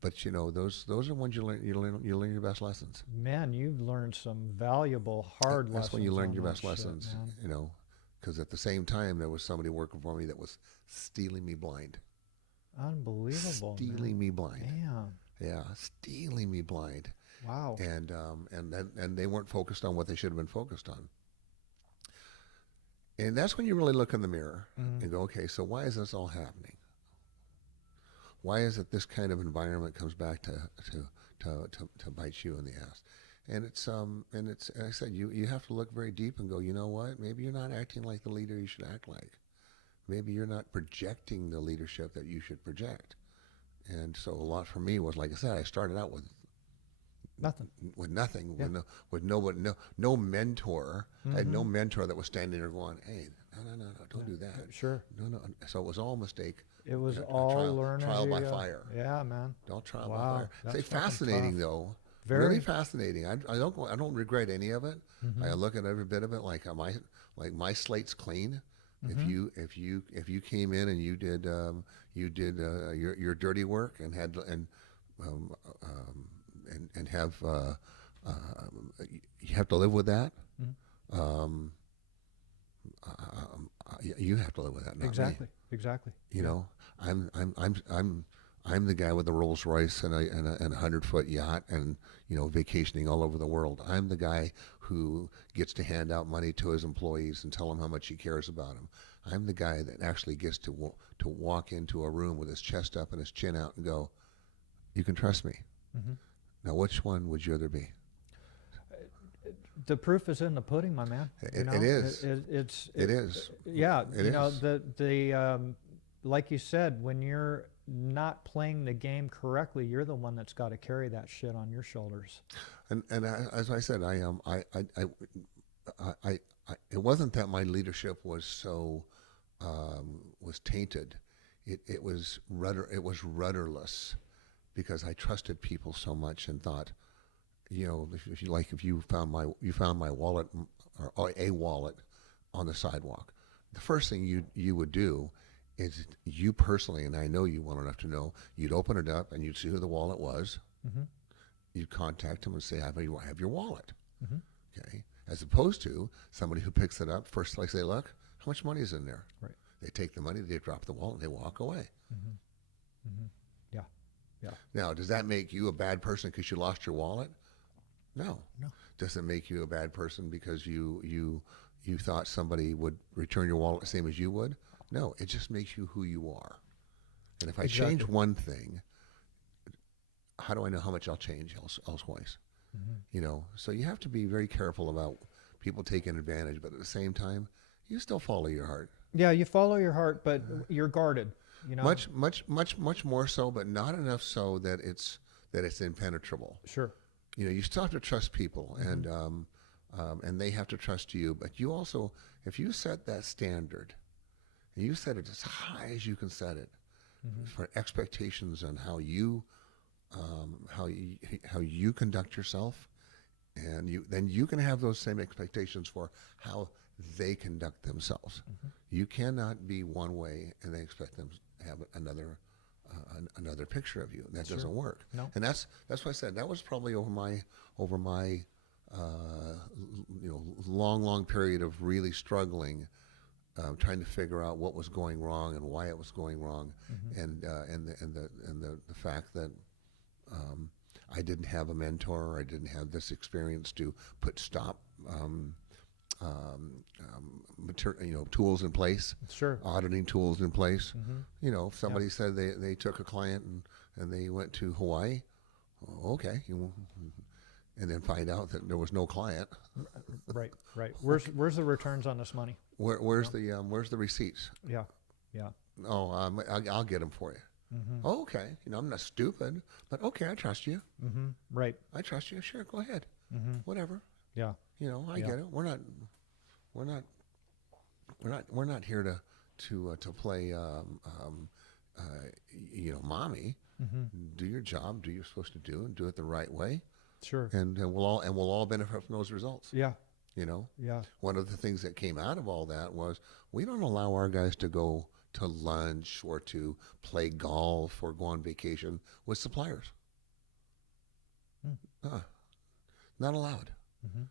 But you know, those are ones you learn your best lessons. Man, you've learned some valuable hard lessons. That's when you learn on your that best shit, lessons. man. You know, because at the same time there was somebody working for me that was stealing me blind. Unbelievable. Stealing man. me blind. Damn. Yeah, stealing me blind. Wow. And they weren't focused on what they should have been focused on. And that's when you really look in the mirror and go, okay, so why is this all happening? Why is it this kind of environment comes back to bite you in the ass? and I said, you have to look very deep and go, you know what? Maybe you're not acting like the leader you should act like. Maybe you're not projecting the leadership that you should project. And so a lot for me was, like I said, I started out with Nothing. nothing, Yeah. no mentor. I had no Mhm. mentor that was standing there going, "Hey, no, don't do that. Sure. No." So it was all a mistake. It was A all learn as trial you by go. fire. Yeah, man. Don't trial by Wow, fire. that's Say fucking fascinating tough. though, really Very. fascinating. I don't regret any of it. I Mhm. look at every bit of it like my slate's clean. Mhm. If you came in and you did your dirty work and had um, um, and have you have to live with that. Mhm. Um, you have to live with that, not me. Exactly. Exactly. You Yeah. know, I'm I'm I'm I'm I'm the guy with the Rolls Royce and a 100-foot yacht and vacationing all over the world. I'm the guy who gets to hand out money to his employees and tell them how much he cares about them. I'm the guy that actually gets to walk into a room with his chest up and his chin out and go, "You can trust me." Mhm. Now, which one would you rather be? The proof is in the pudding, my man. It is. It is. Yeah. It is. The like you said, when you're not playing the game correctly, you're the one that's got to carry that shit on your shoulders. As I said, it wasn't that my leadership was so was tainted. It was rudderless because I trusted people so much and thought, if you found my wallet or a wallet on the sidewalk, the first thing you would do is you personally, and I know you well enough to know, you'd open it up and you'd see who the wallet was. Mm-hmm. You'd contact them and say, I have your wallet. Mm-hmm. Okay. As opposed to somebody who picks it up, first like say, look, how much money is in there? Right. They take the money, they drop the wallet, they walk away. Mm-hmm. Mm-hmm. Yeah. Yeah. Now, does that make you a bad person because you lost your wallet? No. No. Does it make you a bad person because you thought somebody would return your wallet the same as you would? No. It just makes you who you are. And if I change one thing, how do I know how much I'll change elsewise? Mm-hmm. So you have to be very careful about people taking advantage, but at the same time, you still follow your heart. Yeah, you follow your heart, but you're guarded. Much more so, but not enough so that it's impenetrable. Sure. You still have to trust people, Mm-hmm. and they have to trust you. But you also, if you set that standard, and you set it as high as you can set it Mm-hmm. for expectations on how you conduct yourself, and then you can have those same expectations for how they conduct themselves. Mm-hmm. You cannot be one way and then expect them to have another picture of you. That Sure. doesn't work. No. And that's why I said that was probably over my long period of really struggling, trying to figure out what was going wrong and why it was going wrong, Mm-hmm. and the fact that I didn't have a mentor, I didn't have this experience to put tools in place, Sure. auditing tools in place. Mm-hmm. If somebody said they took a client and they went to Hawaii, okay, and then find out that there was no client. Right. Right. Where's the returns on this money? Where's the receipts? Yeah. Yeah. Oh, I'll get them for you. Mm-hmm. Oh, okay, I'm not stupid, but okay, I trust you. Mm-hmm. Right. I trust you. Sure, go ahead. Mm-hmm. Whatever. Yeah. I Yeah. get it. We're not here to play mommy. Mm-hmm. Do your job. Do what you're supposed to do, and do it the right way. Sure. And we'll all benefit from those results. Yeah. Yeah. One of the things that came out of all that was we don't allow our guys to go to lunch or to play golf or go on vacation with suppliers. Not allowed. Mm-hmm.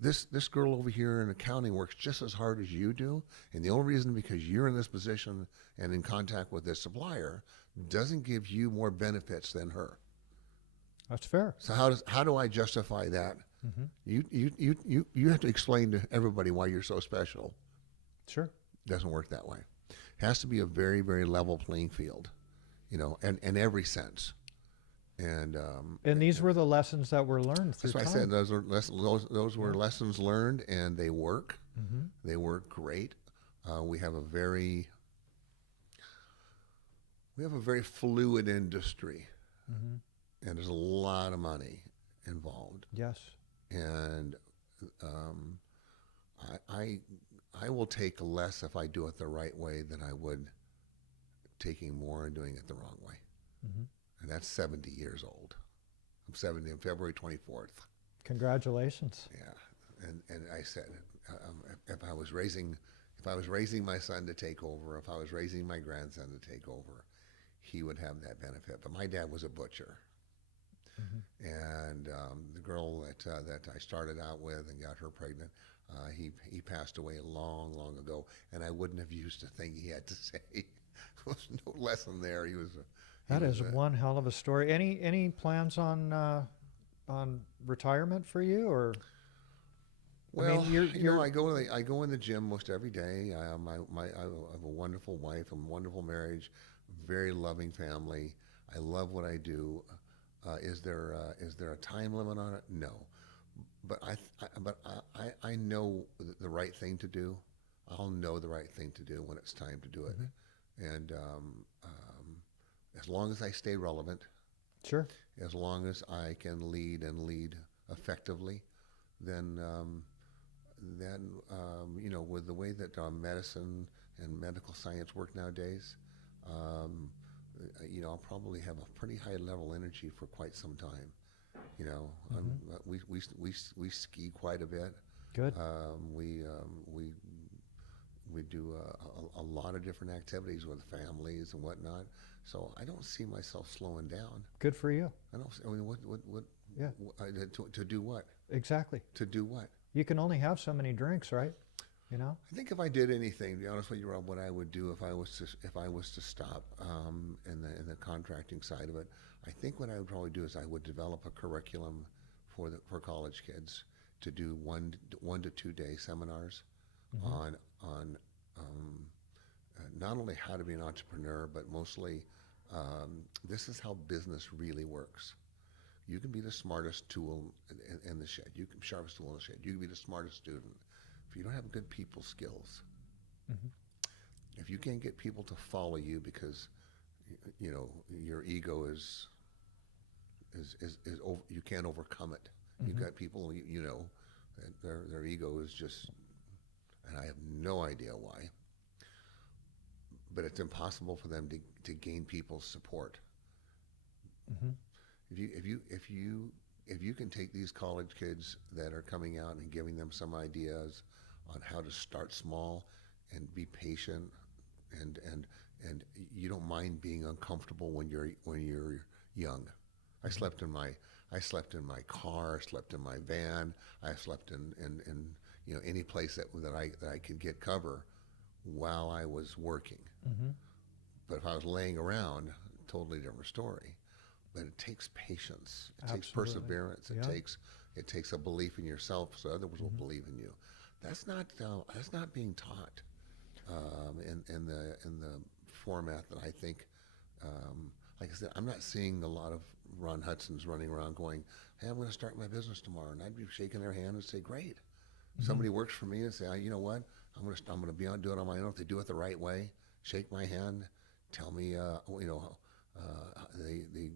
This girl over here in accounting works just as hard as you do, and the only reason because you're in this position and in contact with this supplier doesn't give you more benefits than her. That's fair. So how do I justify that? Mm-hmm. You have to explain to everybody why you're so special. Sure. It doesn't work that way. It has to be a very, very level playing field, in every sense. And these were the lessons that were learned through that's why I time. said those were Yeah. lessons learned, and they work. Mm-hmm. They work great. We have a very fluid industry, Mm-hmm. and there's a lot of money involved. Yes. And um, I I will take less if I do it the right way than I would taking more and doing it the wrong way. Mm-hmm. And that's 70 years old. I'm 70 on February 24th. Congratulations. Yeah, and I said, if I was raising my son to take over, if I was raising my grandson to take over, he would have that benefit. But my dad was a butcher, Mm-hmm. and the girl that I started out with and got her pregnant, he passed away long ago, and I wouldn't have used a thing he had to say. There was no lesson there. That is one hell of a story. Any plans on retirement for you, or? Well, I mean, you're I go in the gym most every day. I have a wonderful wife, a wonderful marriage, very loving family. I love what I do. Is there a time limit on it? No, but I know the right thing to do. I'll know the right thing to do when it's time to do it, Mhm. and as long as I stay relevant, Sure. as long as I can lead and lead effectively, then with the way that medicine and medical science work nowadays, um, I'll probably have a pretty high level energy for quite some time. You know, Hmm. we ski quite a bit. Good. We do a lot of different activities with families and whatnot. So I don't see myself slowing down. Good for you. I don't. I mean, Yeah. to do what? Exactly. To do what? You can only have so many drinks, right? You know. I think if I did anything, to be honest with you, Rob, what I would do if I was to stop in the contracting side of it, I think what I would probably do is I would develop a curriculum for college kids to do 1 to 2 day seminars Hmm. on not only how to be an entrepreneur, but mostly this is how business really works. You can be the smartest tool in the shed. You can sharpest tool in the shed. You can be the smartest student. If you don't have good people skills, Hmm. if you can't get people to follow you because your ego is over, you can't overcome it. You've Hmm. got people that their ego is just, and I have no idea why, but it's impossible for them to gain people's support. Hmm. If you can take these college kids that are coming out and giving them some ideas on how to start small and be patient, and you don't mind being uncomfortable when you're young. I Hmm. slept in my car, I slept in my van, I slept in any place that I could get cover while I was working. Hmm. But if I was laying around, totally different story. But it takes patience. It takes Absolutely. perseverance. Yeah. It takes a belief in yourself, so others will Hmm. believe in you. That's not being taught in the format that I think. Like I said, I'm not seeing a lot of Ron Hudsons running around going, "Hey, I'm going to start my business tomorrow," and I'd be shaking their hand and say, "Great." Hmm. Somebody works for me and say, "You know what? I'm going to do it on my own. If they do it the right way, shake my hand, tell me, they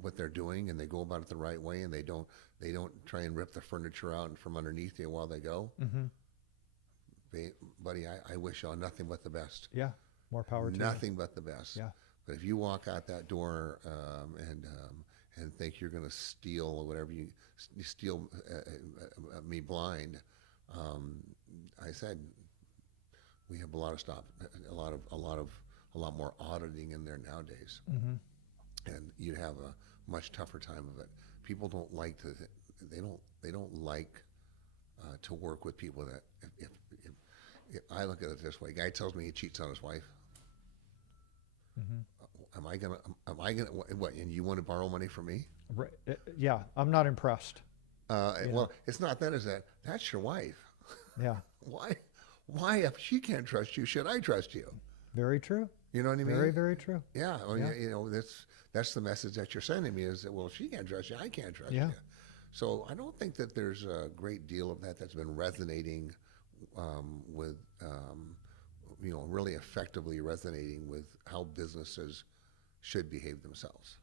what they're doing, and they go about it the right way, and they don't try and rip the furniture out from underneath you while they go." Hmm. Buddy, I wish y'all nothing but the best. Yeah. More power to you. Nothing but the best. Yeah. But if you walk out that door and think you're going to steal or whatever you steal me blind, um, I said we have a lot of a lot more auditing in there nowadays, Hmm. and you'd have a much tougher time of it. People don't like to they don't like to work with people that if I look at it this way, a guy tells me he cheats on his wife. Hmm. Am I gonna what? And you want to borrow money from me? Right. Yeah. I'm not impressed. Yeah. Well, it's not that. Is that's your wife? Yeah. Why if she can't trust you, should I trust you? Very true. You know what I mean? Very, very true. Yeah. I mean, Yeah. that's the message that you're sending me is that, well, if she can't trust you, I can't trust Yeah. you. So I don't think that there's a great deal of that that's been resonating with, really effectively resonating with how businesses should behave themselves.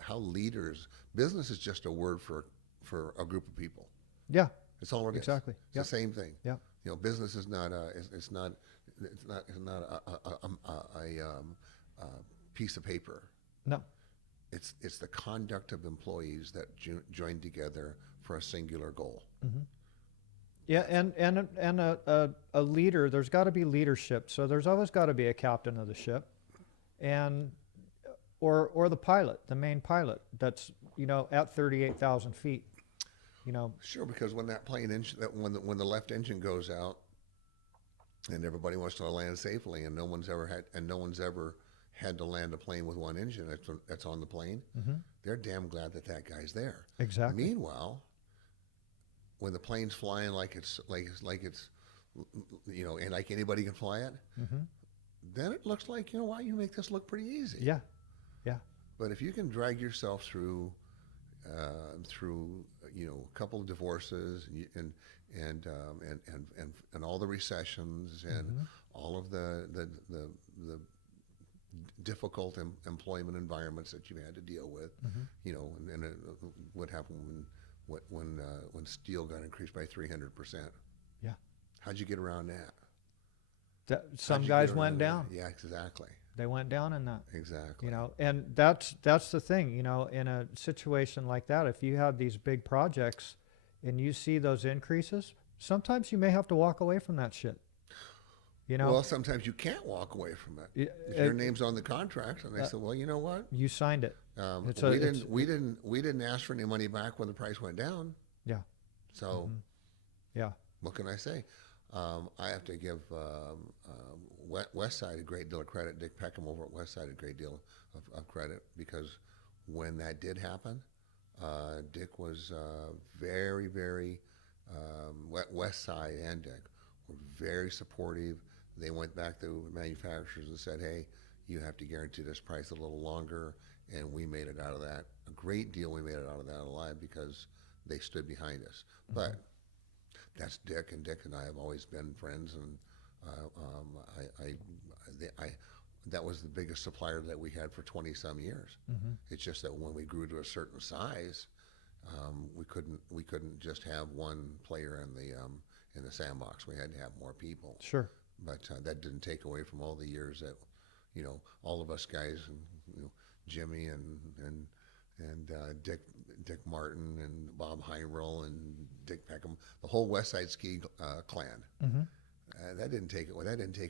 How leaders, business is just a word for a group of people. Yeah. It's all it is. Exactly. It's the same thing. Yeah. Business is not a piece of paper. No. It's the conduct of employees that join together for a singular goal. Yeah, and a leader. There's got to be leadership. So there's always got to be a captain of the ship, and or the pilot, the main pilot. That's at 38,000 feet. Sure, because when that plane engine, when the left engine goes out, and everybody wants to land safely, and no one's ever had to land a plane with one engine that's on the plane. They're damn glad that guy's there. Exactly. Meanwhile, when the plane's flying like it's and like anybody can fly it, then it looks like, wow, you make this look pretty easy. Yeah. Yeah. But if you can drag yourself through a couple of divorces and all the recessions and all of the difficult employment environments that you had to deal with, what happened when steel got increased by 300%. Yeah. How'd you get around that? Some guys went down. Yeah, exactly. They went down in that. Exactly. And that's the thing, in a situation like that, if you have these big projects and you see those increases, sometimes you may have to walk away from that shit. Well, sometimes you can't walk away from it. If your name's on the contract, and they say, "Well, you know what? You signed it. We didn't ask for any money back when the price went down." Yeah. So, yeah. What can I say? I have to give Westside a great deal of credit. Dick Peckham over at Westside a great deal of credit, because when that did happen, Dick was very, very Westside and Dick were very supportive. They went back to manufacturers and said, "Hey, you have to guarantee this price a little longer," and we made it out of that. A great deal. We made it out of that alive because they stood behind us. But that's Dick, and Dick and I have always been friends, and that was the biggest supplier that we had for 20 some years. It's just that when we grew to a certain size, we couldn't just have one player in the sandbox. We had to have more people. Sure. But that didn't take away from all the years that, all of us guys, and Jimmy and Dick Martin and Bob Heinrell and Dick Peckham, the whole West Side Ski clan. That didn't take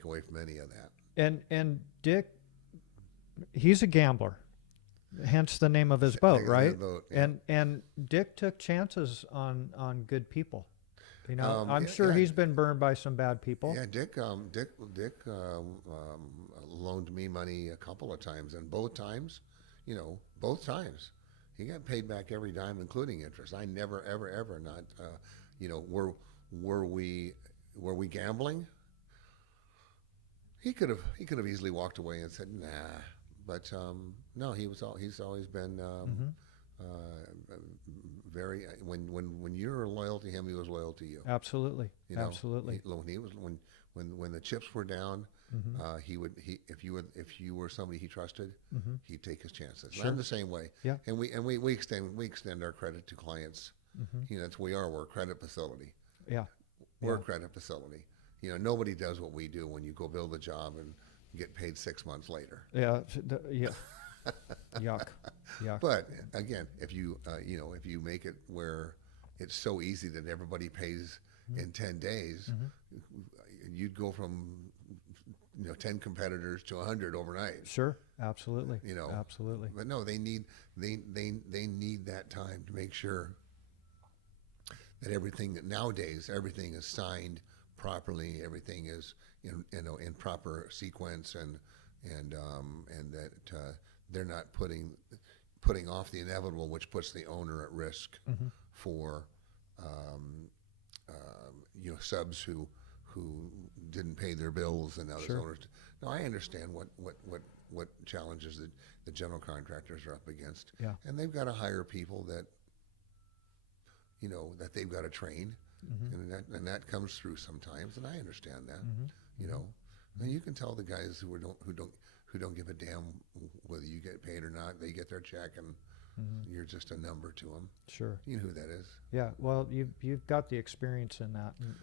away from any of that. And Dick, he's a gambler, hence the name of his boat, right? Boat, yeah. And Dick took chances on good people. I'm sure he's been burned by some bad people. Yeah, Dick loaned me money a couple of times, and both times he got paid back every dime, including interest. I never, ever not. Were we gambling? He could have easily walked away and said nah, but no, he's always been very. When you're loyal to him, he was loyal to you. Absolutely. Absolutely. When the chips were down, if you were somebody he trusted, he'd take his chances. Sure. I'm the same way. Yeah. And we extend our credit to clients. We're a credit facility. Yeah. We're a credit facility. Nobody does what we do when you go build a job and get paid 6 months later. Yeah. Yeah. Yuck. But again, if you make it where it's so easy that everybody pays in 10 days, you'd go from 10 competitors to 100 overnight. Sure. Absolutely. Absolutely. But no, they need that time to make sure that nowadays everything is signed properly, everything is in proper sequence, and that they're not putting off the inevitable, which puts the owner at risk for subs who didn't pay their bills, and now Sure. owners. No, I understand what what challenges the general contractors are up against. Yeah. And they've got to hire people that, that they've got to train, and that comes through sometimes, and I understand that, you know. And you can tell the guys who don't give a damn whether you get paid or not. They get their check, and you're just a number to them. Sure. You know who that is. Yeah. Well, you've got the experience in that. And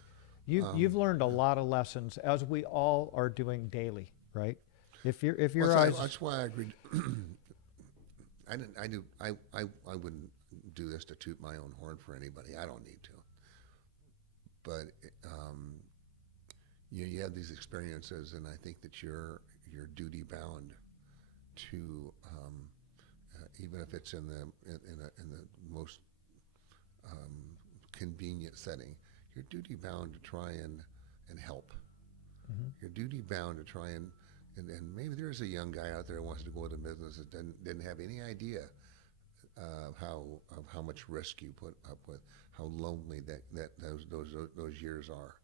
you've learned a lot of lessons, as we all are doing daily, right? If your eyes. That's why I agreed. I wouldn't do this to toot my own horn for anybody. I don't need to. But you have these experiences, and I think that you're duty bound to, even if it's in the most convenient setting, you're duty bound to try and help. You're duty bound to try and maybe there's a young guy out there who wants to go into business that didn't have any idea of how much risk you put up with, how lonely those years are,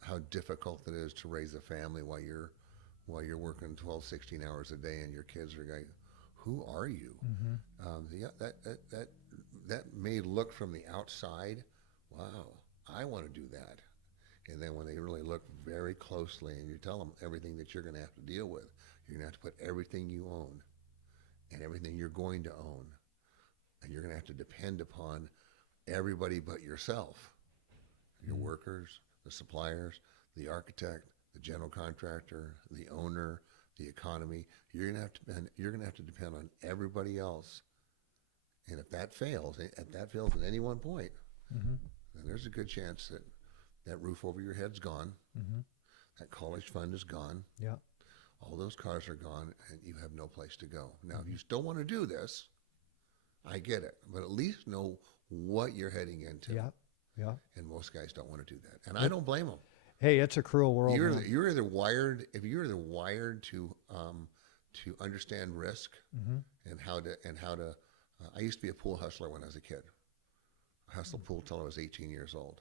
how difficult it is to raise a family while you're working 12, 16 hours a day, and your kids are going, who are you? That may look from the outside, wow, I want to do that. And then when they really look very closely and you tell them everything that you're going to have to deal with, you're going to have to put everything you own and everything you're going to own, and you're going to have to depend upon everybody but yourself, your workers, the suppliers, the architect, the general contractor, the owner, the economy. You're going to have to depend on everybody else. And if that fails, at any one point, then there's a good chance that roof over your head's gone. That college fund is gone. Yeah. All those cars are gone, and you have no place to go. Now, if you still want to do this, I get it, but at least know what you're heading into. Yeah. Yeah. And most guys don't want to do that, and I don't blame them. Hey, it's a cruel world. You're either wired to understand risk and how to. I used to be a pool hustler when I was a kid. I hustled pool till I was 18 years old.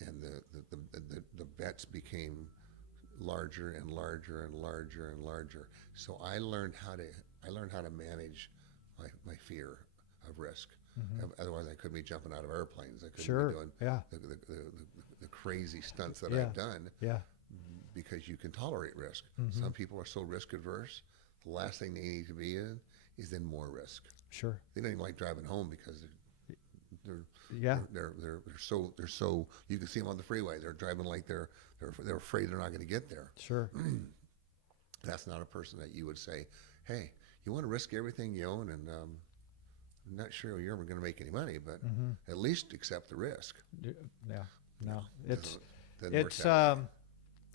And the bets became larger and larger and larger and larger. So I learned how to manage my fear of risk. Otherwise, I couldn't be jumping out of airplanes. I couldn't be doing the crazy stunts that I've done. Yeah. Because you can tolerate risk. Some people are so risk adverse. The last thing they need to be in is in more risk. Sure. They don't even like driving home because they're so you can see them on the freeway. They're driving like they're afraid they're not going to get there. Sure. That's not a person that you would say, hey, you want to risk everything you own, and I'm not sure you're ever going to make any money, but at least accept the risk. Yeah. No,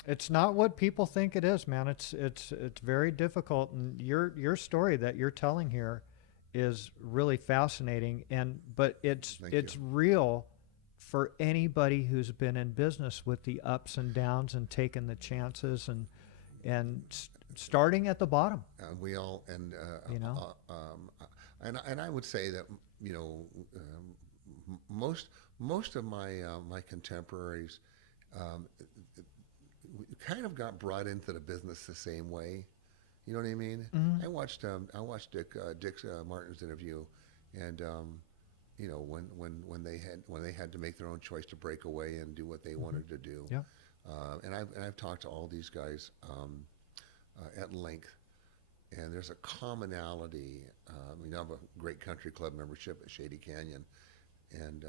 it's not what people think it is, man. It's very difficult, and your story that you're telling here is really fascinating, but it's real for anybody who's been in business with the ups and downs and taking the chances and starting at the bottom. We all and I would say that most of my contemporaries kind of got brought into the business the same way. You know what I mean? I watched Dick Martin's interview, and when they had to make their own choice to break away and do what they wanted to do. Yeah. And I've talked to all these guys at length, and there's a commonality. I have a great country club membership at Shady Canyon, and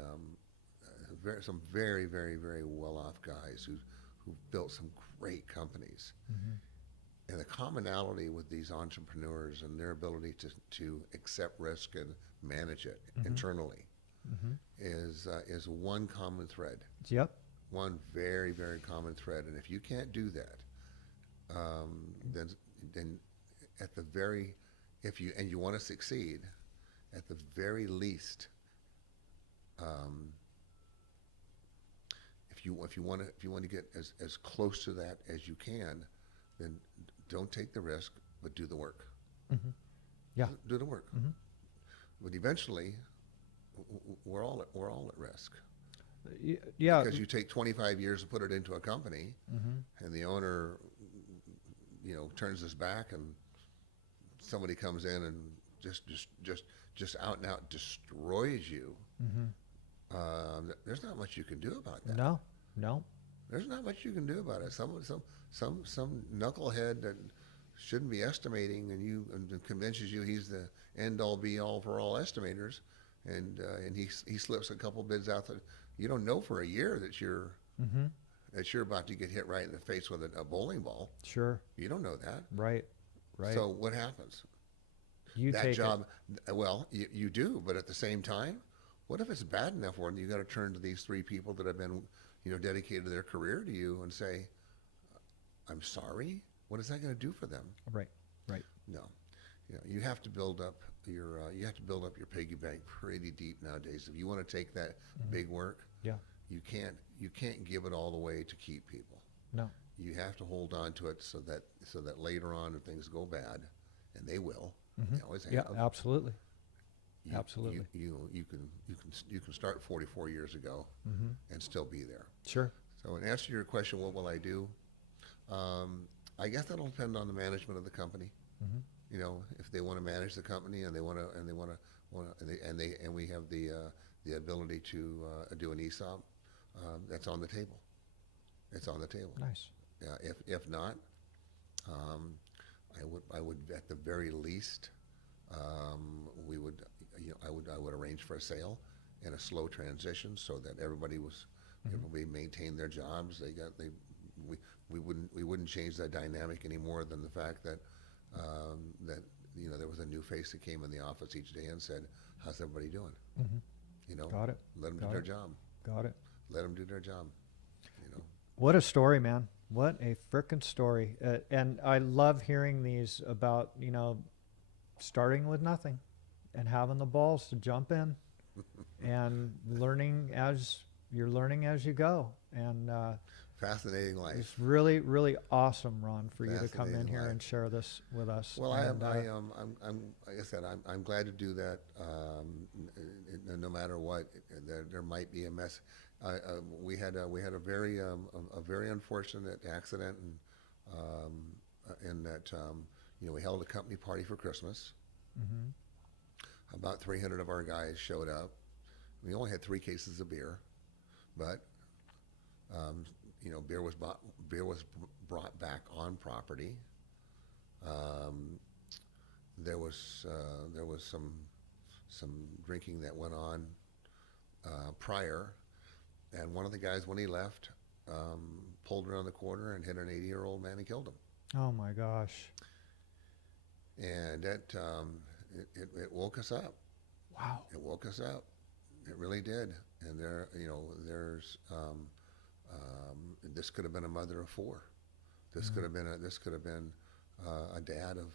some very, very, very well-off guys who built some great companies. And the commonality with these entrepreneurs and their ability to accept risk and manage it internally is one common thread. Yep. One very, very common thread. And if you can't do that, then at the very, if you want to succeed, at the very least, if you want to get as close to that as you can, then don't take the risk, but do the work. Yeah. Do the work. But eventually, we're all at risk. Yeah. Because you take 25 years to put it into a company, and the owner, turns his back and somebody comes in and just out and out destroys you, there's not much you can do about that. No, no. There's not much you can do about it. Some knucklehead that shouldn't be estimating and convinces you he's the end all be all for all estimators, and he slips a couple bids out that you don't know for a year that you're about to get hit right in the face with a bowling ball. Sure. You don't know that. Right. So what happens? You That take job, well, you do, but at the same time, what if it's bad enough for them? You got to turn to these three people that have been, dedicated to their career to you and say, "I'm sorry." What is that going to do for them? Right. No, you have to build up your piggy bank pretty deep nowadays. If you want to take that big work, Yeah. you can't give it all away to keep people. No. You have to hold on to it so that later on, if things go bad, and they will, they always have. Yeah, absolutely. You, Absolutely. You can start 44 years ago and still be there. Sure. So in answer to your question, what will I do? I guess that'll depend on the management of the company. If they want to manage the company and we have the ability to do an ESOP, that's on the table. It's on the table. Nice. If not, I would at the very least, I would arrange for a sale and a slow transition so that everybody maintained their jobs. We wouldn't change that dynamic any more than the fact that there was a new face that came in the office each day and said, "How's everybody doing?" Got it. Let them do their job. Got it. Let them do their job. What a story, man. What a frickin' story. And I love hearing these about, starting with nothing and having the balls to jump in and learning as you go. And Fascinating life. it's really, really awesome, Ron, for you to come in Fascinating here life. and share this with us. Well, And, I'm like I said, I'm glad to do that. No matter what, there might be a mess. We had a very unfortunate accident, and in that we held a company party for Christmas. About 300 of our guys showed up. We only had 3 cases of beer, but beer was brought back on property. There was some drinking that went on prior, and one of the guys, when he left, pulled around the corner and hit an 80-year-old man and killed him. oh my gosh. And that it woke us up. Wow. It woke us up. It really did. And there's this could have been a mother of 4. This could have been a dad of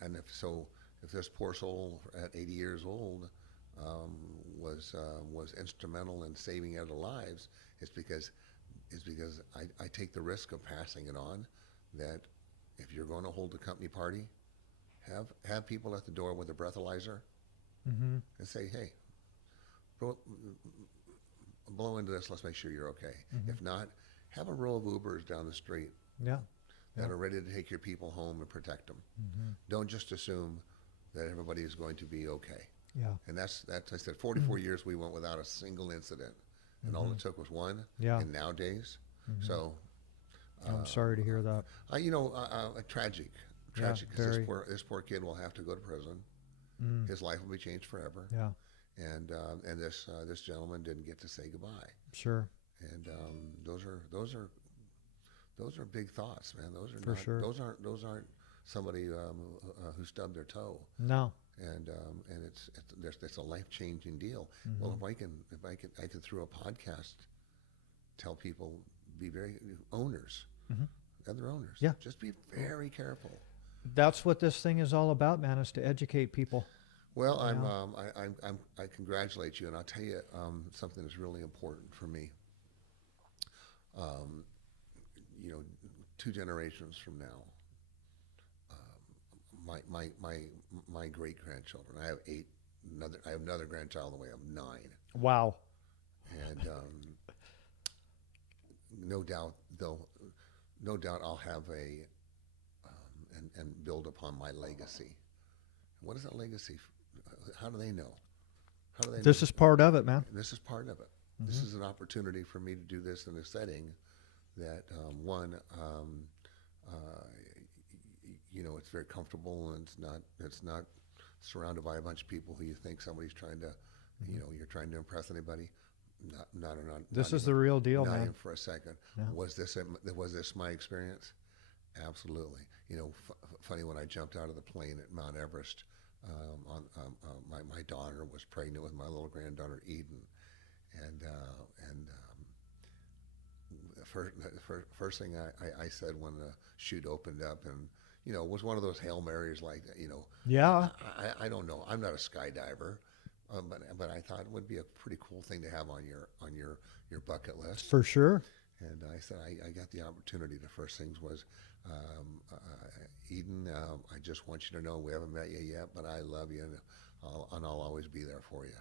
and if this poor soul at 80 years old was instrumental in saving other lives, it's because I take the risk of passing it on. That if you're going to hold a company party, have people at the door with a breathalyzer and say, "Hey, blow into this. Let's make sure you're okay." If not, have a row of Ubers down the street Yeah. that are ready to take your people home and protect them. Don't just assume that everybody is going to be okay. Yeah. And that's I said 44 years we went without a single incident, and all it took was one. Yeah. And nowadays, so I'm sorry to hear that. tragic. Yeah, Because very. this poor kid will have to go to prison. His life will be changed forever. Yeah. And this gentleman didn't get to say goodbye. Sure. And those are big thoughts, man. Those are For sure. Those aren't somebody who stubbed their toe. No. And it's a life-changing deal. Well, if I can through a podcast tell people, be very owners, other owners. Yeah. Just be very careful. That's what this thing is all about, man, is to educate people. Well, Yeah. I congratulate you, and I'll tell you something that's really important for me. 2 generations from now, my great grandchildren. I have 8. I have another grandchild on the way. I'm 9, Wow. and no doubt no doubt I'll have and build upon my legacy. What is that legacy? How do they know? How do they This know? is part of it, man. This is part of it. This is an opportunity for me to do this in a setting that it's very comfortable, and it's not surrounded by a bunch of people who you think somebody's trying to, you're trying to impress anybody. Not This not is even, the real deal, not man. even for a second. No. Was this my experience? Absolutely. Funny, when I jumped out of the plane at Mount Everest, my daughter was pregnant with my little granddaughter Eden, and the first thing I said when the chute opened up, and it was one of those Hail Marys, like, Yeah, I don't know, I'm not a skydiver, but I thought it would be a pretty cool thing to have on your bucket list. for sure. And I said, I got the opportunity. The first things was, Eden, I just want you to know we haven't met you yet, but I love you, and I'll always be there for you.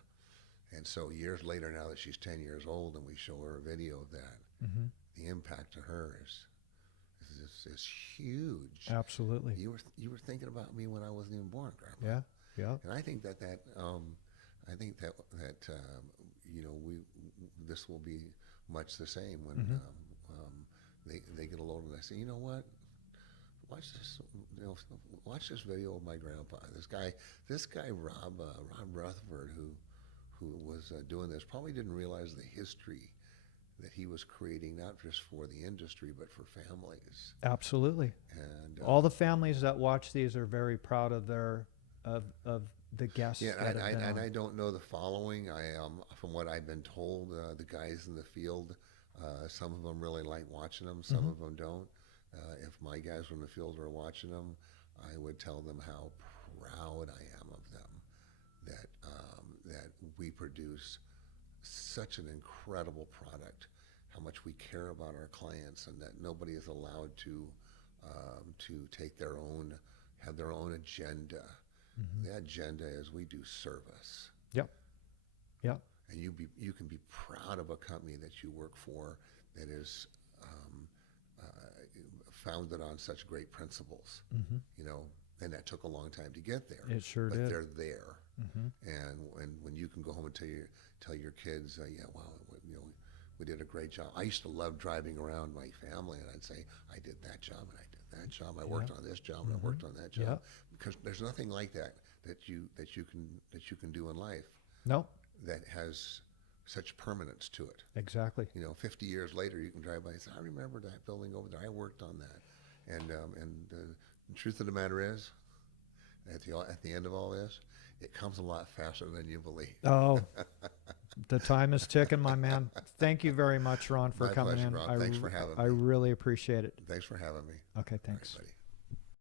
And so years later, now that she's 10 years old, and we show her a video of that, Hmm. the impact to her is huge. Absolutely. You were thinking about me when I wasn't even born, Grandma. Yeah, yeah. And I think that this will be much the same when they get a load, and I say, you know what? Watch this video of my grandpa. This guy Rob Rutherford, who was doing this, probably didn't realize the history that he was creating, not just for the industry but for families. Absolutely. And All the families that watch these are very proud of the guests. yeah, that have been and on. I don't know the following. From what I've been told, the guys in the field, some of them really like watching them, some of them don't. If my guys from the field are watching them, I would tell them how proud I am of them, that we produce such an incredible product, how much we care about our clients, and that nobody is allowed to have their own agenda. The agenda is we do service. Yep. Yep. And you can be proud of a company that you work for that is founded on such great principles, and that took a long time to get there. It sure but did. they're there, Hmm. and when you can go home and tell your kids, we did a great job. I used to love driving around my family, and I'd say, I did that job, and I did that job. I worked on this job, and I worked on that job. Yeah. Because there's nothing like that you can do in life No, that has such permanence to it. exactly. 50 years later, you can drive by and say, I remember that building over there. I worked on that. And the truth of the matter is, at the end of all this, it comes a lot faster than you believe. Oh, the time is ticking, my man. Thank you very much, Ron, for My coming pleasure, in. Ron. Thanks for having I me. really appreciate it. Thanks for having me. Okay, thanks. All right, buddy.